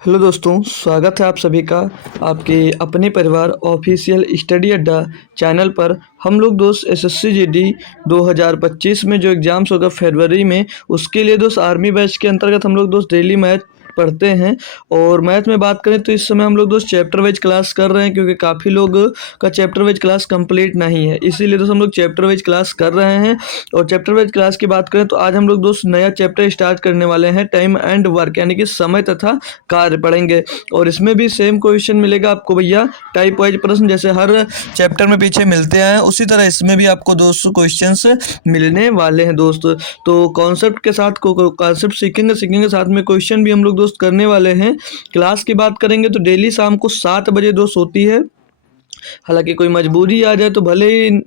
Hello दोस्तों, स्वागत है आप सभी का आपके अपने परिवार ऑफिशियल स्टडी अड्डा चैनल पर। हम लोग दोस्त एसएससी जीडी 2025 में जो एग्ज़ाम्स होगा फरवरी में, उसके लिए दोस्त आर्मी बैच के अंतर्गत हम लोग दोस्त डेली मैथ पढ़ते हैं। और मैथ में बात करें तो इस समय हम लोग दोस्त चैप्टर वाइज क्लास कर रहे हैं, क्योंकि काफ़ी लोग का चैप्टर वाइज क्लास कंप्लीट नहीं है, इसीलिए दोस्त हम लोग चैप्टर वाइज क्लास कर रहे हैं। और चैप्टर वाइज क्लास की बात करें तो आज हम लोग दोस्त नया चैप्टर स्टार्ट करने वाले हैं, टाइम एंड वर्क, यानी कि समय तथा कार्य पढ़ेंगे। और इसमें भी सेम क्वेश्चन मिलेगा आपको भैया, टाइप वाइज प्रश्न जैसे हर चैप्टर में पीछे मिलते हैं, उसी तरह इसमें भी आपको दोस्तों क्वेश्चंस मिलने वाले हैं दोस्त। तो कॉन्सेप्ट के साथ कॉन्सेप्ट सीखेंगे साथ में क्वेश्चन भी हम लोग दोस्त करने वाले हैं। क्लास की बात करेंगे तो डेली शाम को 7 बजे दोस्त होती है। हालांकि कोई मजबूरी आ जाए तो भले ही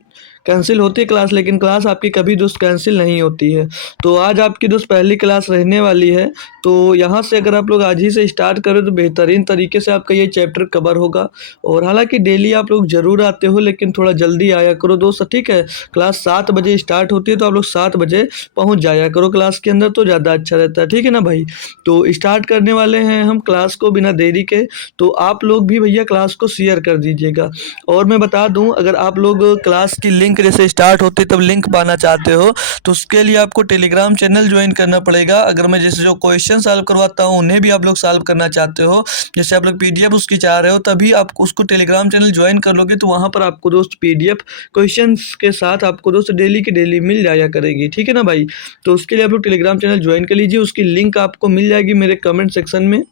कैंसिल होती है क्लास, लेकिन क्लास आपकी कभी दोस्त कैंसिल नहीं होती है। तो आज आपकी दोस्त पहली क्लास रहने वाली है, तो यहाँ से अगर आप लोग आज ही से स्टार्ट करें तो बेहतरीन तरीके से आपका ये चैप्टर कवर होगा। और हालांकि डेली आप लोग ज़रूर आते हो, लेकिन थोड़ा जल्दी आया करो दोस्त, ठीक है। क्लास 7 बजे स्टार्ट होती है, तो आप लोग 7 बजे पहुँच जाया करो क्लास के अंदर, तो ज़्यादा अच्छा रहता है, ठीक है ना भाई। तो स्टार्ट करने वाले हैं हम क्लास को बिना देरी के। तो आप लोग भी भैया क्लास को शेयर कर दीजिएगा। और मैं बता दूं, अगर आप लोग क्लास की लिंक जैसे स्टार्ट होती तब लिंक पाना चाहते हो तो उसके लिए आपको टेलीग्राम चैनल ज्वाइन करना पड़ेगा। अगर मैं जैसे जो क्वेश्चन सॉल्व करवाता हूँ उन्हें भी आप लोग सॉल्व करना चाहते हो, जैसे आप लोग पीडीएफ उसकी चाह रहे हो, तभी आप उसको टेलीग्राम चैनल ज्वाइन कर लोगे, तो वहाँ पर आपको दोस्त पीडीएफ क्वेश्चन के साथ आपको दोस्त डेली की डेली मिल जाया करेगी, ठीक है ना भाई। तो उसके लिए आप लोग टेलीग्राम चैनल ज्वाइन कर लीजिए, उसकी लिंक आपको मिल जाएगी मेरे कमेंट सेक्शन में,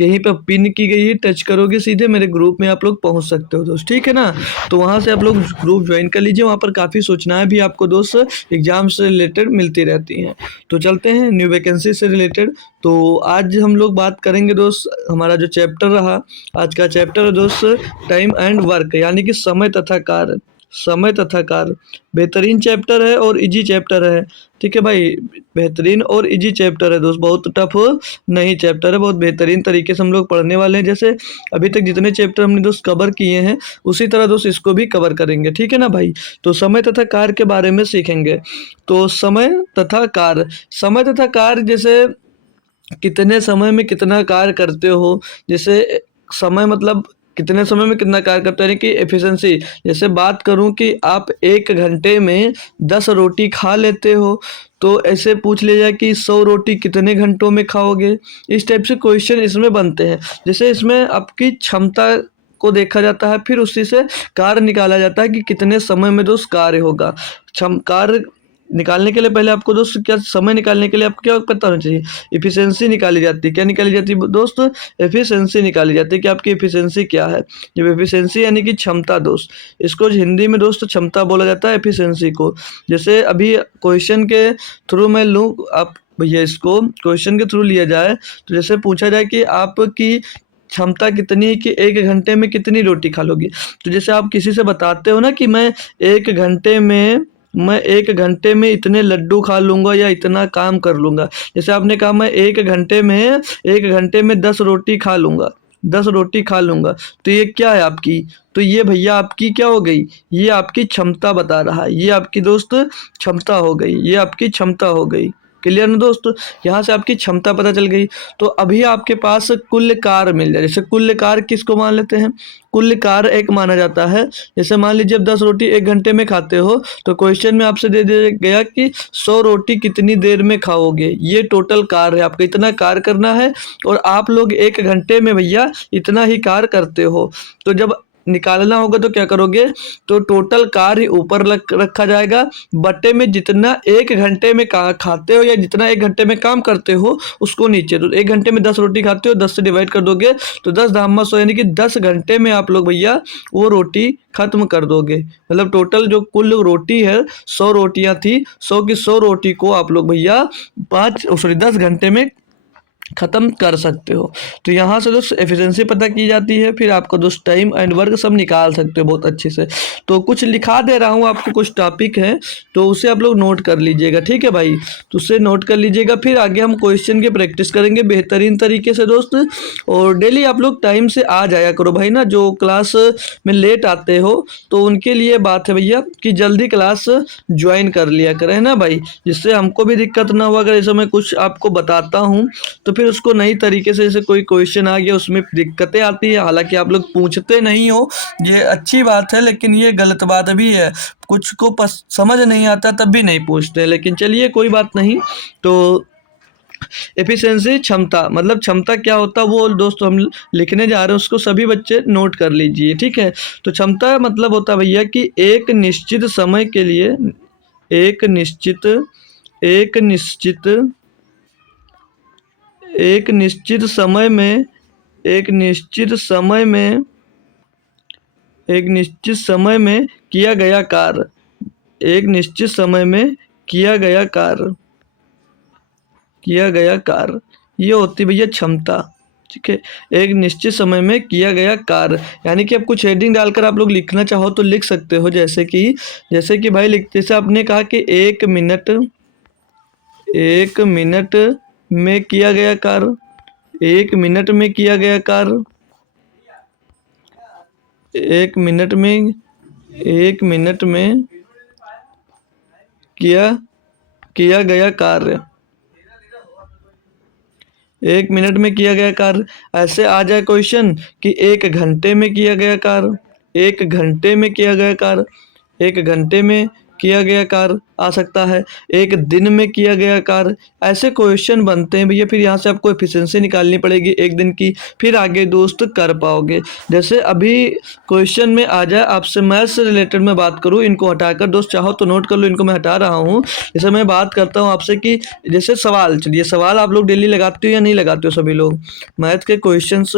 यहीं पे पिन की गई है, टच करोगे सीधे मेरे ग्रुप में आप लोग पहुंच सकते हो दोस्त, ठीक है ना। तो वहां से आप लोग ग्रुप ज्वाइन कर लीजिए, वहां पर काफ़ी सूचनाएं भी आपको दोस्त एग्जाम से रिलेटेड मिलती रहती हैं। तो चलते हैं न्यू वैकेंसी से रिलेटेड। तो आज हम लोग बात करेंगे दोस्त, हमारा जो चैप्टर रहा आज का चैप्टर है दोस्त टाइम एंड वर्क, यानी कि समय तथा कार्य। समय तथा कार्य बेहतरीन चैप्टर है और इजी चैप्टर है, ठीक है भाई। बेहतरीन और इजी चैप्टर है दोस्त, बहुत टफ नहीं चैप्टर है, बहुत बेहतरीन तरीके से हम लोग पढ़ने वाले हैं। जैसे अभी तक जितने चैप्टर हमने दोस्त कवर किए हैं उसी तरह दोस्त इसको भी कवर करेंगे, ठीक है ना भाई। तो समय तथा कार्य के बारे में सीखेंगे। तो समय तथा कार्य जैसे कितने समय में कितना कार्य करते हो, जैसे समय मतलब कितने समय में कितना कार्य करते हो, यानी कि एफिशिएंसी। जैसे बात करूं कि आप 1 घंटे में 10 रोटी खा लेते हो, तो ऐसे पूछ लिया जाए कि 100 रोटी कितने घंटों में खाओगे। इस टाइप से क्वेश्चन इसमें बनते हैं। जैसे इसमें आपकी क्षमता को देखा जाता है, फिर उसी से कार्य निकाला जाता है कि कितने समय में दोस्त कार्य होगा। कार्य निकालने के लिए पहले आपको दोस्त क्या समय निकालने के लिए आपको क्या पता होना चाहिए, इफिशियंसी निकाली जाती है। क्या निकाली जाती है दोस्त, एफिशिएंसी निकाली जाती है कि आपकी एफिशिएंसी क्या है। जब एफिशिएंसी यानी कि क्षमता दोस्त, इसको हिंदी में दोस्त क्षमता बोला जाता है एफिशिएंसी को। जैसे अभी क्वेश्चन के थ्रू मैं लूँ, आप भैया इसको क्वेश्चन के थ्रू लिया जाए तो जैसे पूछा जाए कि आपकी क्षमता कितनी है कि 1 घंटे में कितनी रोटी खा लोगी। तो जैसे आप किसी से बताते हो ना कि मैं 1 घंटे में इतने लड्डू खा लूँगा या इतना काम कर लूँगा। जैसे आपने कहा मैं 1 घंटे में 10 रोटी खा लूँगा, 10 रोटी खा लूँगा, तो ये क्या है आपकी, तो ये भैया आपकी क्या हो गई, ये आपकी क्षमता बता रहा है, ये आपकी दोस्त क्षमता हो गई, ये आपकी क्षमता हो गई। क्लियर ना दोस्त, यहाँ से आपकी क्षमता पता चल गई। तो अभी आपके पास कुल कार्य मिल जाए। जैसे कुल कार्य किसको मान लेते हैं, कुल कार्य एक माना जाता है। जैसे मान लीजिए 10 रोटी 1 घंटे में खाते हो, तो क्वेश्चन में आपसे दे दिया गया कि 100 रोटी कितनी देर में खाओगे, ये टोटल कार्य है आपका, इतना कार्य करना है। और आप लोग 1 घंटे में भैया इतना ही कार्य करते हो, तो जब निकालना होगा तो क्या करोगे, तो टोटल कार्य ऊपर रखा जाएगा, बटे में जितना 1 घंटे में खाते हो या जितना 1 घंटे में काम करते हो उसको नीचे। तो 1 घंटे में 10 रोटी खाते हो, 10 से डिवाइड कर दोगे तो 10 धामा 100, यानी कि 10 घंटे में आप लोग भैया वो रोटी खत्म कर दोगे। मतलब टोटल जो कुल रोटी है 100 रोटियां थी, 100 की 100 रोटी को आप लोग भैया 10 घंटे में ख़त्म कर सकते हो। तो यहाँ से दोस्त एफिशिएंसी पता की जाती है, फिर आपको दोस्त टाइम एंड वर्क सब निकाल सकते हो बहुत अच्छे से। तो कुछ लिखा दे रहा हूँ आपको, कुछ टॉपिक है तो उसे आप लोग नोट कर लीजिएगा, ठीक है भाई। तो उससे नोट कर लीजिएगा, फिर आगे हम क्वेश्चन की प्रैक्टिस करेंगे बेहतरीन तरीके से दोस्त। और डेली आप लोग टाइम से आ जाया करो भाई ना, जो क्लास में लेट आते हो तो उनके लिए बात है भैया कि जल्दी क्लास ज्वाइन कर लिया करें ना भाई, जिससे हमको भी दिक्कत ना हो। अगर ऐसे मैं कुछ आपको बताता हूँ तो फिर उसको नई तरीके से जैसे कोई क्वेश्चन आ गया उसमें दिक्कतें आती है। हालांकि आप लोग पूछते नहीं हो, ये अच्छी बात है, लेकिन ये गलत बात भी है। कुछ को समझ नहीं आता तब भी नहीं पूछते, लेकिन चलिए कोई बात नहीं। तो एफिशिएंसी क्षमता, मतलब क्षमता क्या होता है वो दोस्तों हम लिखने जा रहे हैं, उसको सभी बच्चे नोट कर लीजिए, ठीक है। तो क्षमता मतलब होता है भैया कि एक निश्चित एक निश्चित एक निश्चित समय में एक निश्चित समय में एक निश्चित समय में किया गया कार्य एक निश्चित समय में किया गया कार्य ये होती है भैया क्षमता, ठीक है। एक निश्चित समय में किया गया कार्य, यानी कि अब कुछ हेडिंग डालकर आप लोग लिखना चाहो तो लिख सकते हो, जैसे कि भाई जैसे आपने कहा कि 1 मिनट में किया गया कार्य, 1 मिनट में किया गया कार्य, 1 मिनट में 1 मिनट में किया गया कार्य, 1 मिनट में किया गया कार्य। ऐसे आ जाए क्वेश्चन कि 1 घंटे में किया गया कार्य, 1 घंटे में किया गया कार्य, 1 घंटे में किया गया कार्य आ सकता है, 1 दिन में किया गया कार्य। ऐसे क्वेश्चन बनते हैं भैया, फिर यहाँ से आपको एफिशिएंसी निकालनी पड़ेगी 1 दिन की, फिर आगे दोस्त कर पाओगे। जैसे अभी क्वेश्चन में आ जाए आपसे मैथ से रिलेटेड मैं बात करूँ, इनको हटाकर दोस्त चाहो तो नोट कर लो, इनको मैं हटा रहा हूँ। जैसे मैं बात करता हूँ आपसे कि जैसे सवाल, चलिए सवाल आप लोग डेली लगाते हो या नहीं लगाते हो? सभी लोग मैथ के क्वेश्चंस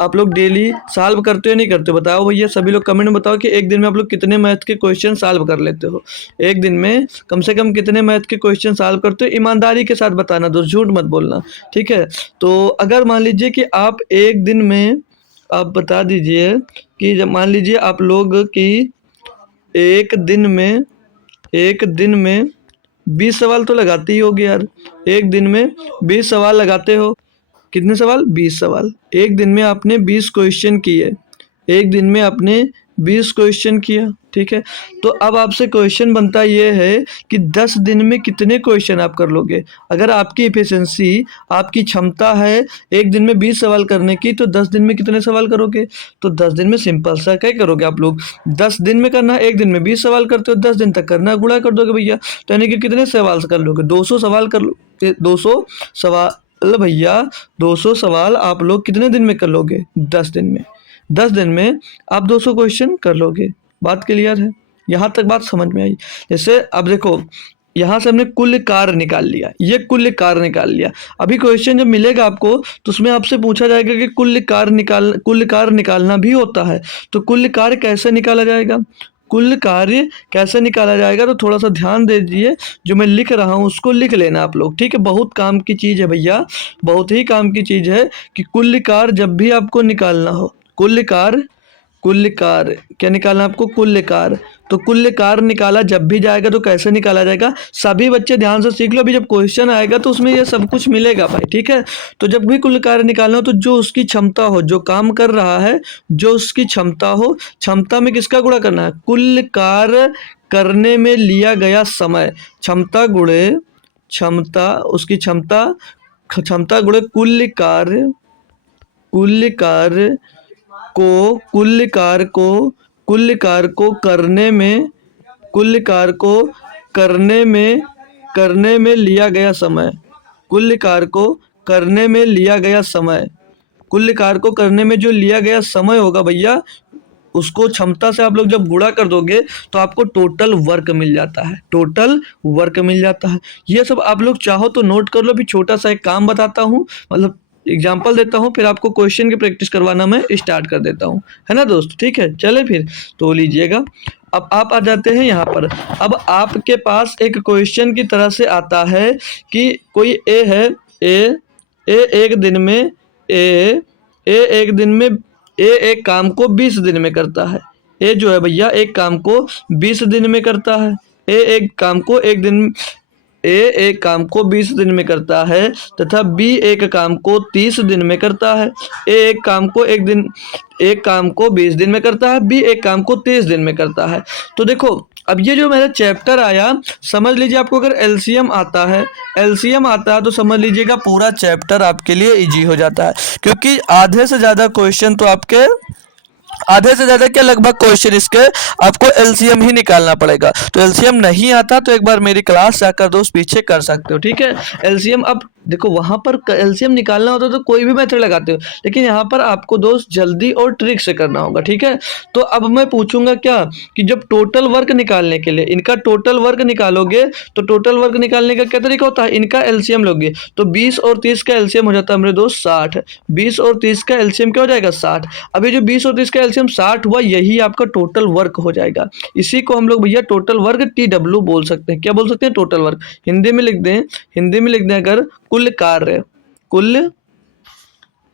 आप लोग डेली सॉल्व करते हो या नहीं करते हो? बताओ भैया, सभी लोग कमेंट में बताओ कि एक दिन में आप लोग कितने मैथ के क्वेश्चन सॉल्व कर लेते हो। एक दिन में कम से कम कितने मैथ के क्वेश्चन सॉल्व करते हो? ईमानदारी के साथ बताना दोस्त, झूठ मत बोलना, ठीक है। तो अगर मान लीजिए कि आप एक दिन में, आप बता दीजिए कि जब मान लीजिए आप लोग कि एक दिन में 20 सवाल तो लगाते ही होगे यार। एक दिन में 20 सवाल लगाते हो। कितने सवाल? 20 सवाल। एक दिन में आपने 20 क्वेश्चन किए, एक दिन में आपने 20 क्वेश्चन किया, ठीक है। तो अब आपसे क्वेश्चन बनता ये है कि 10 दिन में कितने क्वेश्चन आप कर लोगे। अगर आपकी एफिशिएंसी, आपकी क्षमता है एक दिन में 20 सवाल करने की, तो 10 दिन में कितने सवाल करोगे? तो 10 दिन में सिंपल सा क्या करोगे आप लोग, 10 दिन में करना है। एक दिन में 20 सवाल करते हो, 10 दिन तक करना, गुणा कर दोगे भैया। तो यानी कि कितने सवाल कर लोगे? 200 सवाल कर लो। 200 सवाल भैया, 200 सवाल आप लोग कितने दिन में कर लोगे? 10 दिन में। 10 दिन में आप 200 क्वेश्चन कर लोगे। बात क्लियर है? यहाँ तक बात समझ में आई? जैसे अब देखो, यहाँ से हमने कुल कार्य निकाल लिया, ये कुल कार्य निकाल लिया। अभी क्वेश्चन जब मिलेगा आपको तो उसमें आपसे पूछा जाएगा कि कुल कार्य निकालना भी होता है। तो कुल कार्य कैसे निकाला जाएगा? कुल कार्य कैसे निकाला जाएगा, तो थोड़ा सा ध्यान दे दीजिए, जो मैं लिख रहा हूँ उसको लिख लेना आप लोग, ठीक है। बहुत काम की चीज़ है भैया, बहुत ही काम की चीज़ है कि कुल कार्य जब भी आपको निकालना हो, कुल कार्य क्या निकालना आपको? कुल कार्य। तो कुल कार्य निकाला जब भी जाएगा तो कैसे निकाला जाएगा? सभी बच्चे ध्यान से सीख लो, अभी जब क्वेश्चन आएगा तो उसमें ये सब कुछ मिलेगा भाई, ठीक है। तो जब भी कुल कार्य निकालना हो तो जो उसकी क्षमता हो, जो काम कर रहा है, जो उसकी क्षमता हो, क्षमता में किसका गुणा करना है? कुल कार्य करने में लिया गया समय, क्षमता गुणे क्षमता, उसकी क्षमता, क्षमता गुणे कुल कार्य कुल कार्य को करने में लिया गया समय, कुल कार्य को करने में लिया गया समय, कुल कार्य को करने में जो लिया गया समय होगा भैया, उसको क्षमता से आप लोग जब गुणा कर दोगे तो आपको टोटल वर्क मिल जाता है, टोटल वर्क मिल जाता है। ये सब आप लोग चाहो तो नोट कर लो। अभी छोटा सा एक काम बताता हूँ, मतलब एग्जाम्पल देता हूँ, फिर आपको क्वेश्चन की प्रैक्टिस करवाना मैं स्टार्ट कर देता हूँ, है ना दोस्त? ठीक है, चले फिर तो लीजिएगा। अब आप आ जाते हैं यहाँ पर। अब आपके पास एक क्वेश्चन की तरह से आता है कि कोई ए है, ए एक दिन में ए एक दिन में एक काम को 20 दिन में करता है। ए जो है भैया एक काम को 20 दिन में करता है। एक काम को 20 दिन में करता है तथा बी एक काम को 30 दिन में करता है। एक काम को 20 दिन में करता है, बी एक काम को 30 दिन में करता है। तो देखो अब ये जो मेरा चैप्टर आया, समझ लीजिए आपको अगर एलसीएम आता है, एलसीएम आता है तो समझ लीजिएगा पूरा चैप्टर आपके लिए इजी हो जाता है, क्योंकि आधे से ज़्यादा क्वेश्चन तो आपके, आधे से ज़्यादा क्या लगभग क्वेश्चन इसके आपको एलसीएम ही निकालना पड़ेगा। तो एलसीएम नहीं आता तो एक बार मेरी क्लास जाकर दोस्त पीछे कर सकते हो, ठीक है। एलसीएम अब देखो वहाँ पर एलसीएम निकालना होता तो कोई भी मेथड लगाते हो, लेकिन यहाँ पर आपको दोस्त जल्दी और ट्रिक से करना होगा, ठीक है। तो अब मैं पूछूंगा क्या कि जब टोटल वर्क निकालने के लिए इनका टोटल वर्क निकालोगे तो टोटल वर्क निकालने का क्या तरीका होता है, इनका एलसीएम लोगे तो 20 और 30 का एलसीएम हो जाता है मेरे दोस्त 60। 20 और 30 का एलसीएम क्या हो जाएगा 60। अब ये जो 20 और 30 का एलसीएम 60 हुआ, यही आपका टोटल वर्क हो जाएगा। इसी को हम लोग भैया टोटल वर्क TW बोल सकते हैं। क्या बोल सकते हैं, टोटल वर्क। हिंदी में लिख दें, हिंदी में लिख दें अगर कुल कार्य, कुल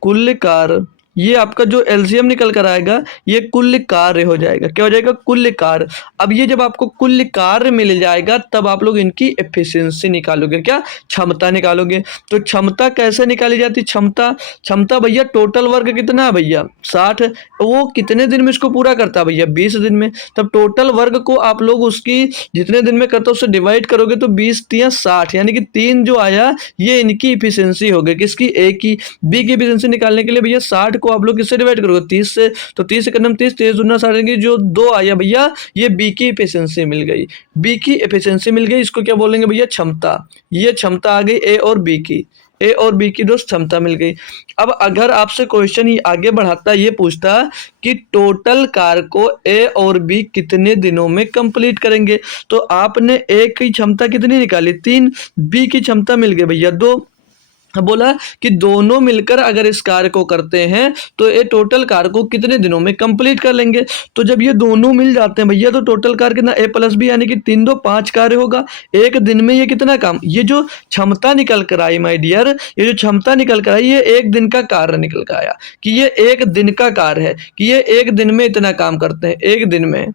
कुल कार्य, ये आपका जो एलसीएम निकल कर आएगा ये कुल कार्य हो जाएगा। क्या हो जाएगा, कुल कार्य। अब ये जब आपको कुल कार्य मिल जाएगा तब आप लोग इनकी एफिशिएंसी निकालोगे, क्या क्षमता निकालोगे। तो क्षमता कैसे निकाली जाती है, क्षमता, क्षमता भैया टोटल वर्क कितना है भैया 60, वो कितने दिन में इसको पूरा करता है भैया 20 दिन में। तब टोटल वर्क को आप लोग उसकी जितने दिन में करता है उससे डिवाइड करोगे तो 20 3 60, यानी कि 3 जो आया ये इनकी इफिशियंसी हो गई, किसकी, ए की। बी की इफिशियंसी निकालने के लिए भैया 60 को आप लोग किससे डिवाइड करोगे 30 से, तो 30 से करना 30, 30 दूना 60 की जो 2 आया भैया ये बी की इफिशियंसी मिल गई। बी की इफिशियंसी मिल गई, इसको क्या बोलेंगे भैया क्षमता। ये क्षमता आ गई ए और बी की, ए और बी की दोस्त क्षमता मिल गई। अब अगर आपसे क्वेश्चन ही आगे बढ़ाता, ये पूछता कि टोटल कार्य को ए और बी कितने दिनों में कंप्लीट करेंगे, तो आपने ए की क्षमता कितनी निकाली 3, बी की क्षमता मिल गई भैया 2। बोला कि दोनों मिलकर अगर इस कार्य को करते हैं तो ये टोटल कार्य को कितने दिनों में कंप्लीट कर लेंगे। तो जब ये दोनों मिल जाते हैं भैया तो टोटल कार्य कितना, ए प्लस बी, यानी कि 3 2 5 कार्य होगा एक दिन में। ये कितना काम, ये जो क्षमता निकल कर आई माय डियर, ये जो क्षमता निकल कर आई ये एक दिन का कार्य निकल कर आया, कि ये एक दिन का कार्य है, कि ये एक दिन में इतना काम करते हैं, एक दिन में,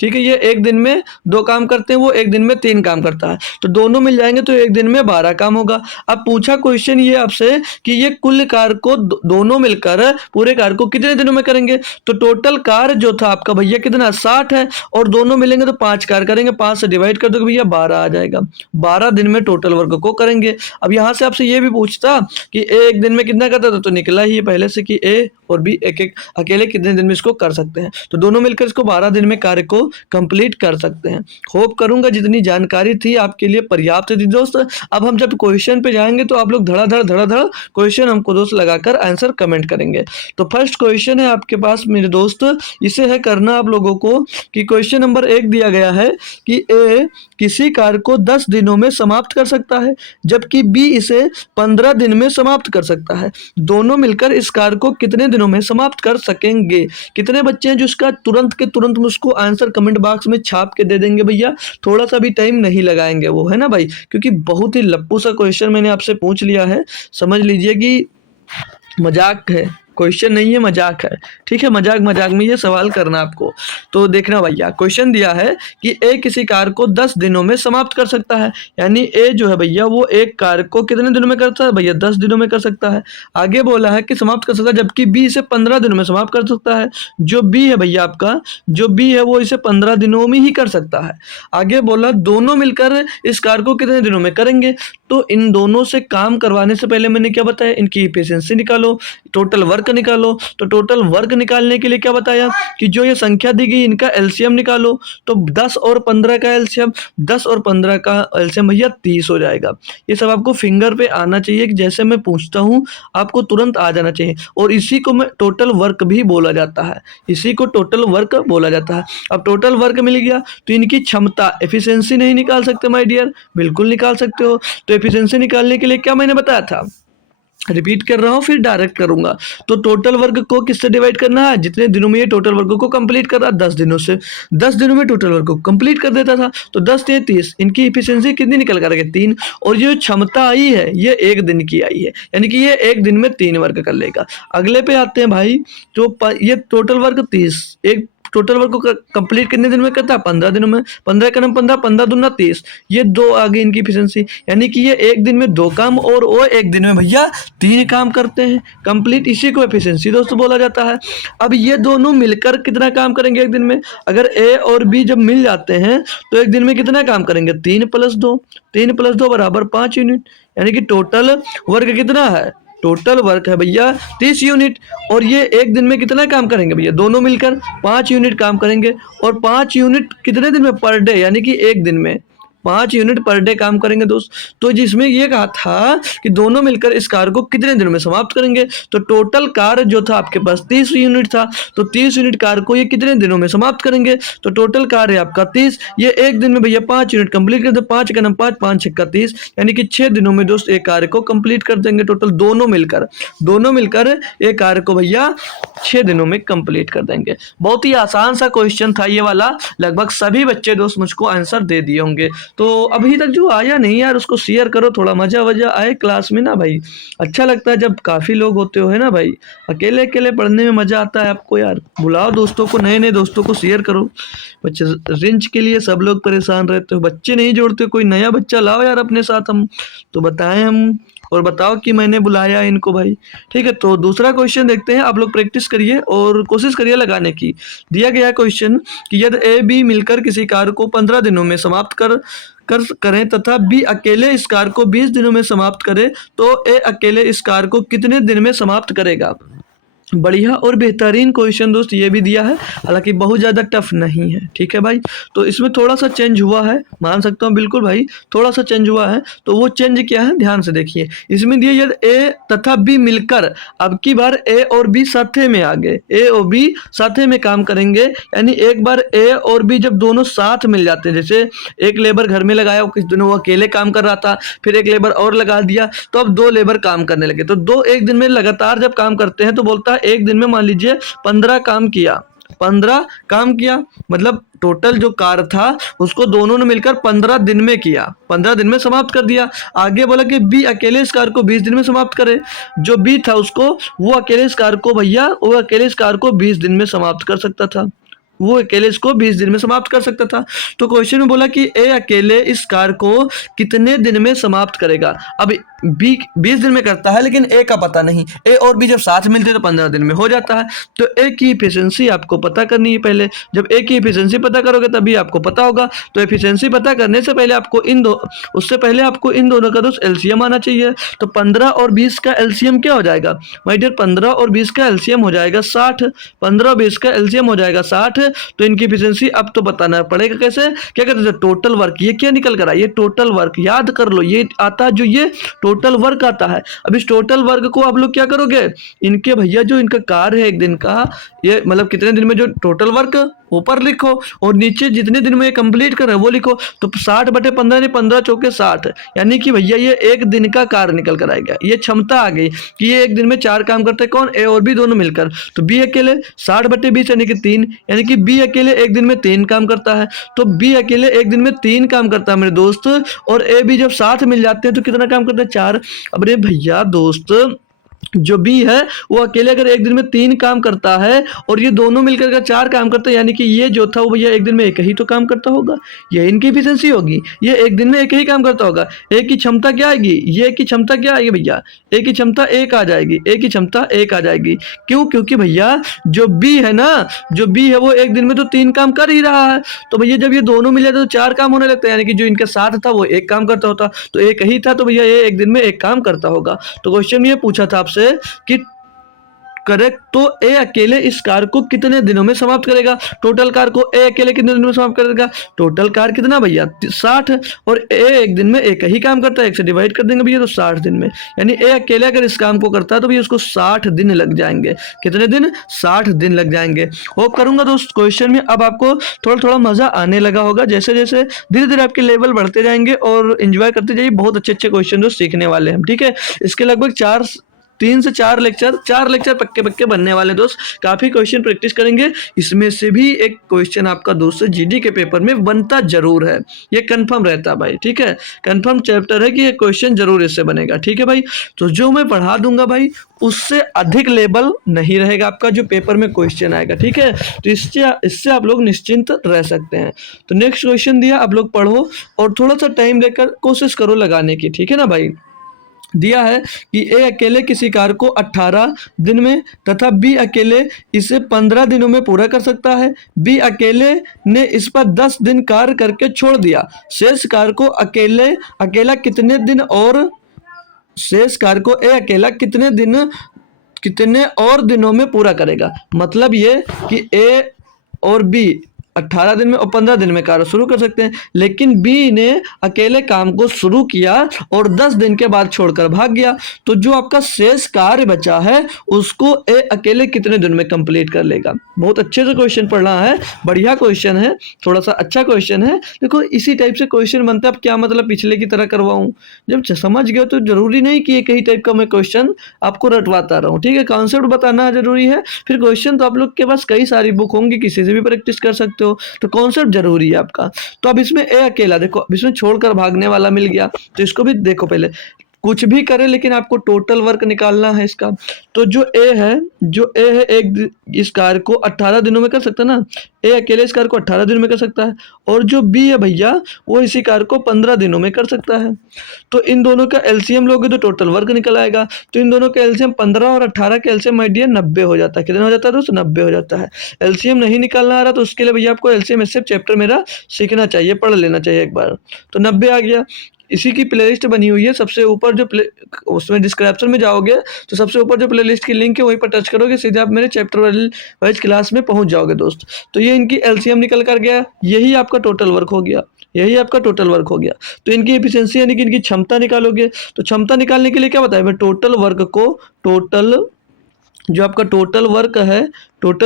ठीक है। ये एक दिन में 2 काम करते हैं, वो एक दिन में 3 काम करता है, तो दोनों मिल जाएंगे तो एक दिन में 12 काम होगा। अब पूछा क्वेश्चन ये आपसे कि ये कुल कार्य को दोनों मिलकर पूरे कार्य को कितने दिनों में करेंगे, तो टोटल कार्य जो था आपका भैया कितना 60 है, और दोनों मिलेंगे तो 5 कार्य करेंगे, 5 से डिवाइड कर दोगे भैया 12 आ जाएगा। 12 दिन में टोटल वर्क को करेंगे। अब यहाँ से आपसे ये भी पूछता कि एक दिन में कितना करता था, तो निकला ही पहले से कि ए और बी एक एक अकेले कितने दिन में इसको कर सकते हैं, तो दोनों मिलकर इसको 12 दिन में कार्य को कंप्लीट कर सकते हैं। होप करूंगा जितनी जानकारी थी आपके लिए पर्याप्त थी दोस्त। अब हम जब क्वेश्चन पे जाएंगे तो आप लोग धड़ाधड़ क्वेश्चन हमको दोस्त लगाकर आंसर कमेंट करेंगे। तो फर्स्ट क्वेश्चन है आपके पास मेरे दोस्त, इसे है करना आप लोगों को कि क्वेश्चन नंबर 1 दिया गया है कि ए किसी कार्य को 10 दिनों में समाप्त कर सकता है, जबकि बी इसे 15 दिन में समाप्त कर सकता है। दोनों मिलकर इस कार्य को कितने दिनों में समाप्त कर सकेंगे। कितने बच्चे हैं जो इसका तुरंत के तुरंत मुझको आंसर कमेंट बॉक्स में छाप के दे देंगे भैया, थोड़ा सा भी टाइम नहीं लगाएंगे वो, है ना भाई, क्योंकि बहुत ही लप्पू सा क्वेश्चन मैंने आपसे पूछ लिया है। समझ लीजिए कि मजाक है, क्वेश्चन नहीं है, मजाक है, ठीक है। मजाक मजाक में ये सवाल करना आपको। तो देखना भैया क्वेश्चन दिया है कि ए किसी कार्य को 10 दिनों में समाप्त कर सकता है, यानी ए जो है भैया वो एक कार्य को कितने दिनों में करता है भैया 10 दिनों में कर सकता है। आगे बोला है कि समाप्त कर सकता है, जबकि बी इसे 15 दिनों में समाप्त कर सकता है। जो बी है भैया आपका, जो बी है वो इसे 15 दिनों में ही कर सकता है। आगे बोला दोनों मिलकर इस कार्य को कितने दिनों में करेंगे, तो इन दोनों से काम करवाने से पहले मैंने क्या बताया, इनकी एफिशिएंसी निकालो, टोटल वर्क निकालो। तो टोटल वर्क निकालने के लिए क्या बताया कि जो ये संख्या दी गई इनका एलसीएम निकालो। तो 10 और 15 का एलसीएम, 10 और 15 का एलसीएम भैया 30 हो जाएगा। ये सब आपको फिंगर पे आना चाहिए कि जैसे मैं पूछता हूँ आपको तुरंत आ जाना चाहिए, और इसी को मैं टोटल वर्क भी बोला जाता है, इसी को टोटल वर्क बोला जाता है। अब टोटल वर्क मिल गया तो इनकी क्षमता, एफिशिएंसी नहीं निकाल सकते माय डियर, बिल्कुल निकाल सकते हो। तो एफिशिएंसी निकालने के लिए क्या मैंने बताया था, रिपीट कर रहा हूँ फिर डायरेक्ट करूंगा। तो टोटल वर्क को किससे डिवाइड करना है, जितने दिनों में ये टोटल वर्क को कंप्लीट कर रहा है 10 दिनों से, 10 दिनों में टोटल वर्क को कंप्लीट कर देता था। तो 10 से 30, इनकी एफिशिएंसी कितनी निकल कर 3, और ये क्षमता आई है ये एक दिन की आई है, यानी कि ये एक दिन में 3 वर्क कर लेगा। अगले पे आते हैं भाई, तो ये टोटल वर्क 30, एक टोटल वर्क को कंप्लीट कितने दिन में करता है? 15 दिनों में। 15 का नाम 15, 15 दूना 30, ये 2 आ गई इनकी एफिशिएंसी, यानी कि ये एक दिन में 2 काम और वो एक दिन में भैया 3 काम करते हैं कंप्लीट, इसी को एफिशिएंसी दोस्तों बोला जाता है। अब ये दोनों मिलकर कितना काम करेंगे एक दिन में? अगर ए और बी जब मिल जाते हैं तो एक दिन में कितना काम करेंगे? 3 + 2, 3 + 2 बराबर 5 यूनिट, यानी कि टोटल वर्क कितना है? टोटल वर्क है भैया 30 यूनिट। और ये एक दिन में कितना काम करेंगे भैया? दोनों मिलकर 5 यूनिट काम करेंगे। और 5 यूनिट कितने दिन में? पर डे, यानी कि एक दिन में 5 यूनिट पर डे काम करेंगे दोस्त। तो जिसमें ये कहा था कि दोनों मिलकर इस कार्य को कितने दिनों में समाप्त करेंगे, तो टोटल कार्य जो था आपके पास 30 यूनिट था, तो 30 यूनिट कार्य को ये कितने दिनों में समाप्त करेंगे? तो टोटल कार्य आपका 30, ये एक दिन में भैया 5 यूनिट कंप्लीट कर दो, 5 का नाम 5, 5 6 30, यानी कि 6 दिनों में दोस्त एक कार्य को कंप्लीट कर देंगे। टोटल दोनों मिलकर एक कार्य को भैया 6 दिनों में कंप्लीट कर देंगे। बहुत ही आसान सा क्वेश्चन था ये वाला, लगभग सभी बच्चे दोस्त मुझको आंसर दे दिए होंगे। तो अभी तक जो आया नहीं यार उसको शेयर करो, थोड़ा मजा वजा आए क्लास में ना भाई। अच्छा लगता है जब काफ़ी लोग होते हो, है ना भाई। अकेले अकेले पढ़ने में मज़ा आता है आपको यार, बुलाओ दोस्तों को, नए नए दोस्तों को शेयर करो। बच्चे रिंच के लिए सब लोग परेशान रहते हो, बच्चे नहीं जोड़ते, कोई नया बच्चा लाओ यार अपने साथ, हम तो बताएं हम, और बताओ कि मैंने बुलाया इनको भाई। ठीक है, तो दूसरा क्वेश्चन देखते हैं। आप लोग प्रैक्टिस करिए और कोशिश करिए लगाने की। दिया गया क्वेश्चन कि यदि ए बी मिलकर किसी कार्य को 15 दिनों में समाप्त करें तथा बी अकेले इस कार्य को 20 दिनों में समाप्त करे, तो ए अकेले इस कार्य को कितने दिन में समाप्त करेगा? बढ़िया और बेहतरीन क्वेश्चन दोस्त ये भी दिया है, हालांकि बहुत ज़्यादा टफ नहीं है। ठीक है भाई, तो इसमें थोड़ा सा चेंज हुआ है, मान सकता हूँ बिल्कुल भाई, थोड़ा सा चेंज हुआ है। तो वो चेंज क्या है ध्यान से देखिए। इसमें दिए यदि ए तथा बी मिलकर, अब की बार ए और बी साथे में आ गए, ए और बी साथे में काम करेंगे, यानी एक बार ए और बी जब दोनों साथ मिल जाते हैं, जैसे एक लेबर घर में लगाया, किस दिन वो अकेले काम कर रहा था, फिर एक लेबर और लगा दिया, तो अब 2 लेबर काम करने लगे। तो 2 एक दिन में लगातार जब काम करते हैं तो बोलता है एक दिन में मान लीजिए 15 काम किया, 15 काम किया, मतलब टोटल जो कार्य था उसको दोनों ने मिलकर 15 दिन में किया, 15 दिन में समाप्त कर दिया। आगे बोला कि बी अकेले इस कार्य को 20 दिन में समाप्त करे। जो बी था उसको, वो अकेले इस कार्य को भैया, वो अकेले इस कार्य को 20 दिन में समाप्त कर सकता था, वो अकेले इसको 20 दिन में समाप्त कर सकता था। तो क्वेश्चन में बोला कि ए अकेले इस कार्य को कितने दिन में समाप्त करेगा। अब बी 20 दिन में करता है लेकिन ए का पता नहीं, ए और बी जब साथ मिलते हैं तो 15 दिन में हो जाता है। तो ए की एफिशिएंसी आपको पता करनी है पहले, जब ए की एफिशिएंसी पता करोगे तभी आपको पता होगा। तो एफिशिएंसी पता करने से पहले आपको उससे पहले आपको इन दोनों का दोस्त एलसीएम आना चाहिए। तो 15 और 20 का एलसीएम क्या हो जाएगा माय डियर? 15 और 20 का एलसीएम हो जाएगा 60, 15 और 20 का एलसीएम हो जाएगा 60। तो इनकी एफिशिएंसी अब तो बताना पड़ेगा कैसे, क्या कहते हैं टोटल वर्क। ये क्या निकल कर आया? ये टोटल वर्क, याद कर लो, ये आता है जो ये टोटल वर्क आता है। अब इस टोटल वर्क को आप लोग क्या करोगे, इनके भैया जो इनका कार्य है एक दिन का, ये मतलब कितने दिन में जो टोटल वर्क ऊपर लिखो और नीचे जितने दिन में ये कंप्लीट कर रहे हैं वो लिखो। तो 60/15 यानी 15 चौके 60, यानी कि भैया ये एक दिन का कार्य निकल कर आएगा। ये क्षमता आ गई कि ये एक दिन में 4 काम करते हैं, कौन? ए और बी दोनों मिलकर। तो बी अकेले 60/20 यानी कि 3, यानी कि बी अकेले एक दिन में 3 काम करता है। तो बी अकेले एक दिन में 3 काम करता है मेरे दोस्त, और ए बी जब साथ मिल जाते हैं तो कितना काम करता है? 4। अब रे भैया दोस्त, जो बी है वो अकेले अगर एक दिन में 3 काम करता है और ये दोनों मिलकर अगर 4 काम करते हैं, यानी कि ये जो था वो भैया एक दिन में एक ही तो काम करता होगा, ये इनकी एफिशिएंसी होगी। ये एक दिन में एक ही काम करता होगा। ए की क्षमता क्या आएगी? ये की क्षमता क्या आएगी भैया? ए की क्षमता 1 आ जाएगी, ए की क्षमता 1 आ जाएगी। क्यों? क्योंकि भैया जो बी है ना, जो बी है वो एक दिन में तो 3 काम कर ही रहा है। तो भैया जब ये दोनों मिल जाते तो 4 काम होने लगते हैं, यानी कि जो इनके साथ था वो 1 काम करता होता, तो एक ही था, तो भैया ये एक दिन में 1 काम करता होगा। तो क्वेश्चन में ये पूछा था आपसे कि करेक्ट, तो ए अकेले इस कार्य को कितने दिनों में समाप्त करेगा? टोटल कार्य को ए अकेले कितने दिनों में समाप्त करेगा? टोटल कार्य कितना भैया? 60, और ए एक दिन में एक ही काम करता है, 1 से डिवाइड कर देंगे भैया तो 60 दिन में, यानी ए अकेले अगर इस काम को करता है तो भैया उसको 60 दिन लग जाएंगे। कितने दिन? 60 दिन लग जाएंगे। होप करूंगा दोस्त क्वेश्चन में अब आपको थोड़ा थोड़ा मजा आने लगा होगा। जैसे जैसे धीरे धीरे आपके लेवल बढ़ते जाएंगे और एंजॉय करते जाइए, बहुत अच्छे अच्छे क्वेश्चन दोस्त सीखने वाले हैं। ठीक है, इसके लगभग 4 3 से 4 लेक्चर, 4 लेक्चर पक्के पक्के बनने वाले दोस्त। काफ़ी क्वेश्चन प्रैक्टिस करेंगे, इसमें से भी एक क्वेश्चन आपका दोस्त जीडी के पेपर में बनता जरूर है, ये कंफर्म रहता है भाई, ठीक है। कंफर्म चैप्टर है कि ये क्वेश्चन जरूर इससे बनेगा, ठीक है भाई। तो जो मैं पढ़ा दूंगा भाई उससे अधिक लेवल नहीं रहेगा आपका जो पेपर में क्वेश्चन आएगा, ठीक है। तो इससे आप लोग निश्चिंत रह सकते हैं। तो नेक्स्ट क्वेश्चन दिया, आप लोग पढ़ो और थोड़ा सा टाइम लेकर कोशिश करो लगाने की, ठीक है ना भाई। दिया है कि ए अकेले किसी कार्य को 18 दिन में तथा बी अकेले इसे 15 दिनों में पूरा कर सकता है। बी अकेले ने इस पर 10 दिन कार्य करके छोड़ दिया। शेष कार्य को अकेला कितने दिन और शेष कार्य को ए अकेला कितने और दिनों में पूरा करेगा। मतलब ये कि ए और बी 18 दिन में और 15 दिन में कार्य शुरू कर सकते हैं, लेकिन बी ने अकेले काम को शुरू किया और 10 दिन के बाद छोड़कर भाग गया। तो जो आपका शेष कार्य बचा है उसको ए अकेले कितने दिन में कंप्लीट कर लेगा। बहुत अच्छे से क्वेश्चन पढ़ना है, बढ़िया क्वेश्चन है, थोड़ा सा अच्छा क्वेश्चन है। देखो इसी टाइप से क्वेश्चन बनता है। अब क्या मतलब पिछले की तरह करवाऊं, जब समझ गए तो जरूरी नहीं कि एक ही टाइप का मैं क्वेश्चन आपको रटवाता रहूं, ठीक है। कॉन्सेप्ट बताना जरूरी है, फिर क्वेश्चन तो आप लोग के पास कई सारी बुक होंगी, किसी से भी प्रैक्टिस कर सकते हो, तो कॉन्सेप्ट जरूरी है आपका। तो अब इसमें ए अकेला देखो, अब इसमें छोड़कर भागने वाला मिल गया, तो इसको भी देखो पहले। कुछ भी करे लेकिन आपको टोटल वर्क निकालना है इसका। तो जो ए है एक इस कार्य को 18 दिनों में कर सकता है ना, ए अकेले इस कार्य को 18 दिनों में कर सकता है, और जो बी है भैया वो इसी कार्य को 15 दिनों में कर सकता है। तो इन दोनों का एलसीएम लोगे तो टोटल वर्क निकल आएगा। तो इन दोनों का एलसीएम 15 और 18 का एलसीएम माय डियर 90 हो जाता है। कितना हो जाता है दोस्तों, 90 हो जाता है। एलसीएम नहीं निकालना आ रहा तो उसके लिए भैया आपको एलसीएम एसएफ चैप्टर मेरा सीखना चाहिए, पढ़ लेना चाहिए एक बार। तो 90 आ गया। इसी की प्लेलिस्ट बनी हुई है, सबसे ऊपर जो उसमें डिस्क्रिप्शन में जाओगे तो सबसे ऊपर जो प्लेलिस्ट की लिंक है वहीं पर टच करोगे, सीधे आप मेरे चैप्टर वाइज क्लास में पहुंच जाओगे दोस्त। तो ये इनकी एलसीएम निकल कर गया, यही आपका टोटल वर्क हो गया, यही आपका टोटल वर्क हो गया। तो इनकी एफिशिएंसी यानी कि इनकी क्षमता निकालोगे। तो क्षमता निकालने के लिए क्या बताया, टोटल वर्क को जो आपका टोटल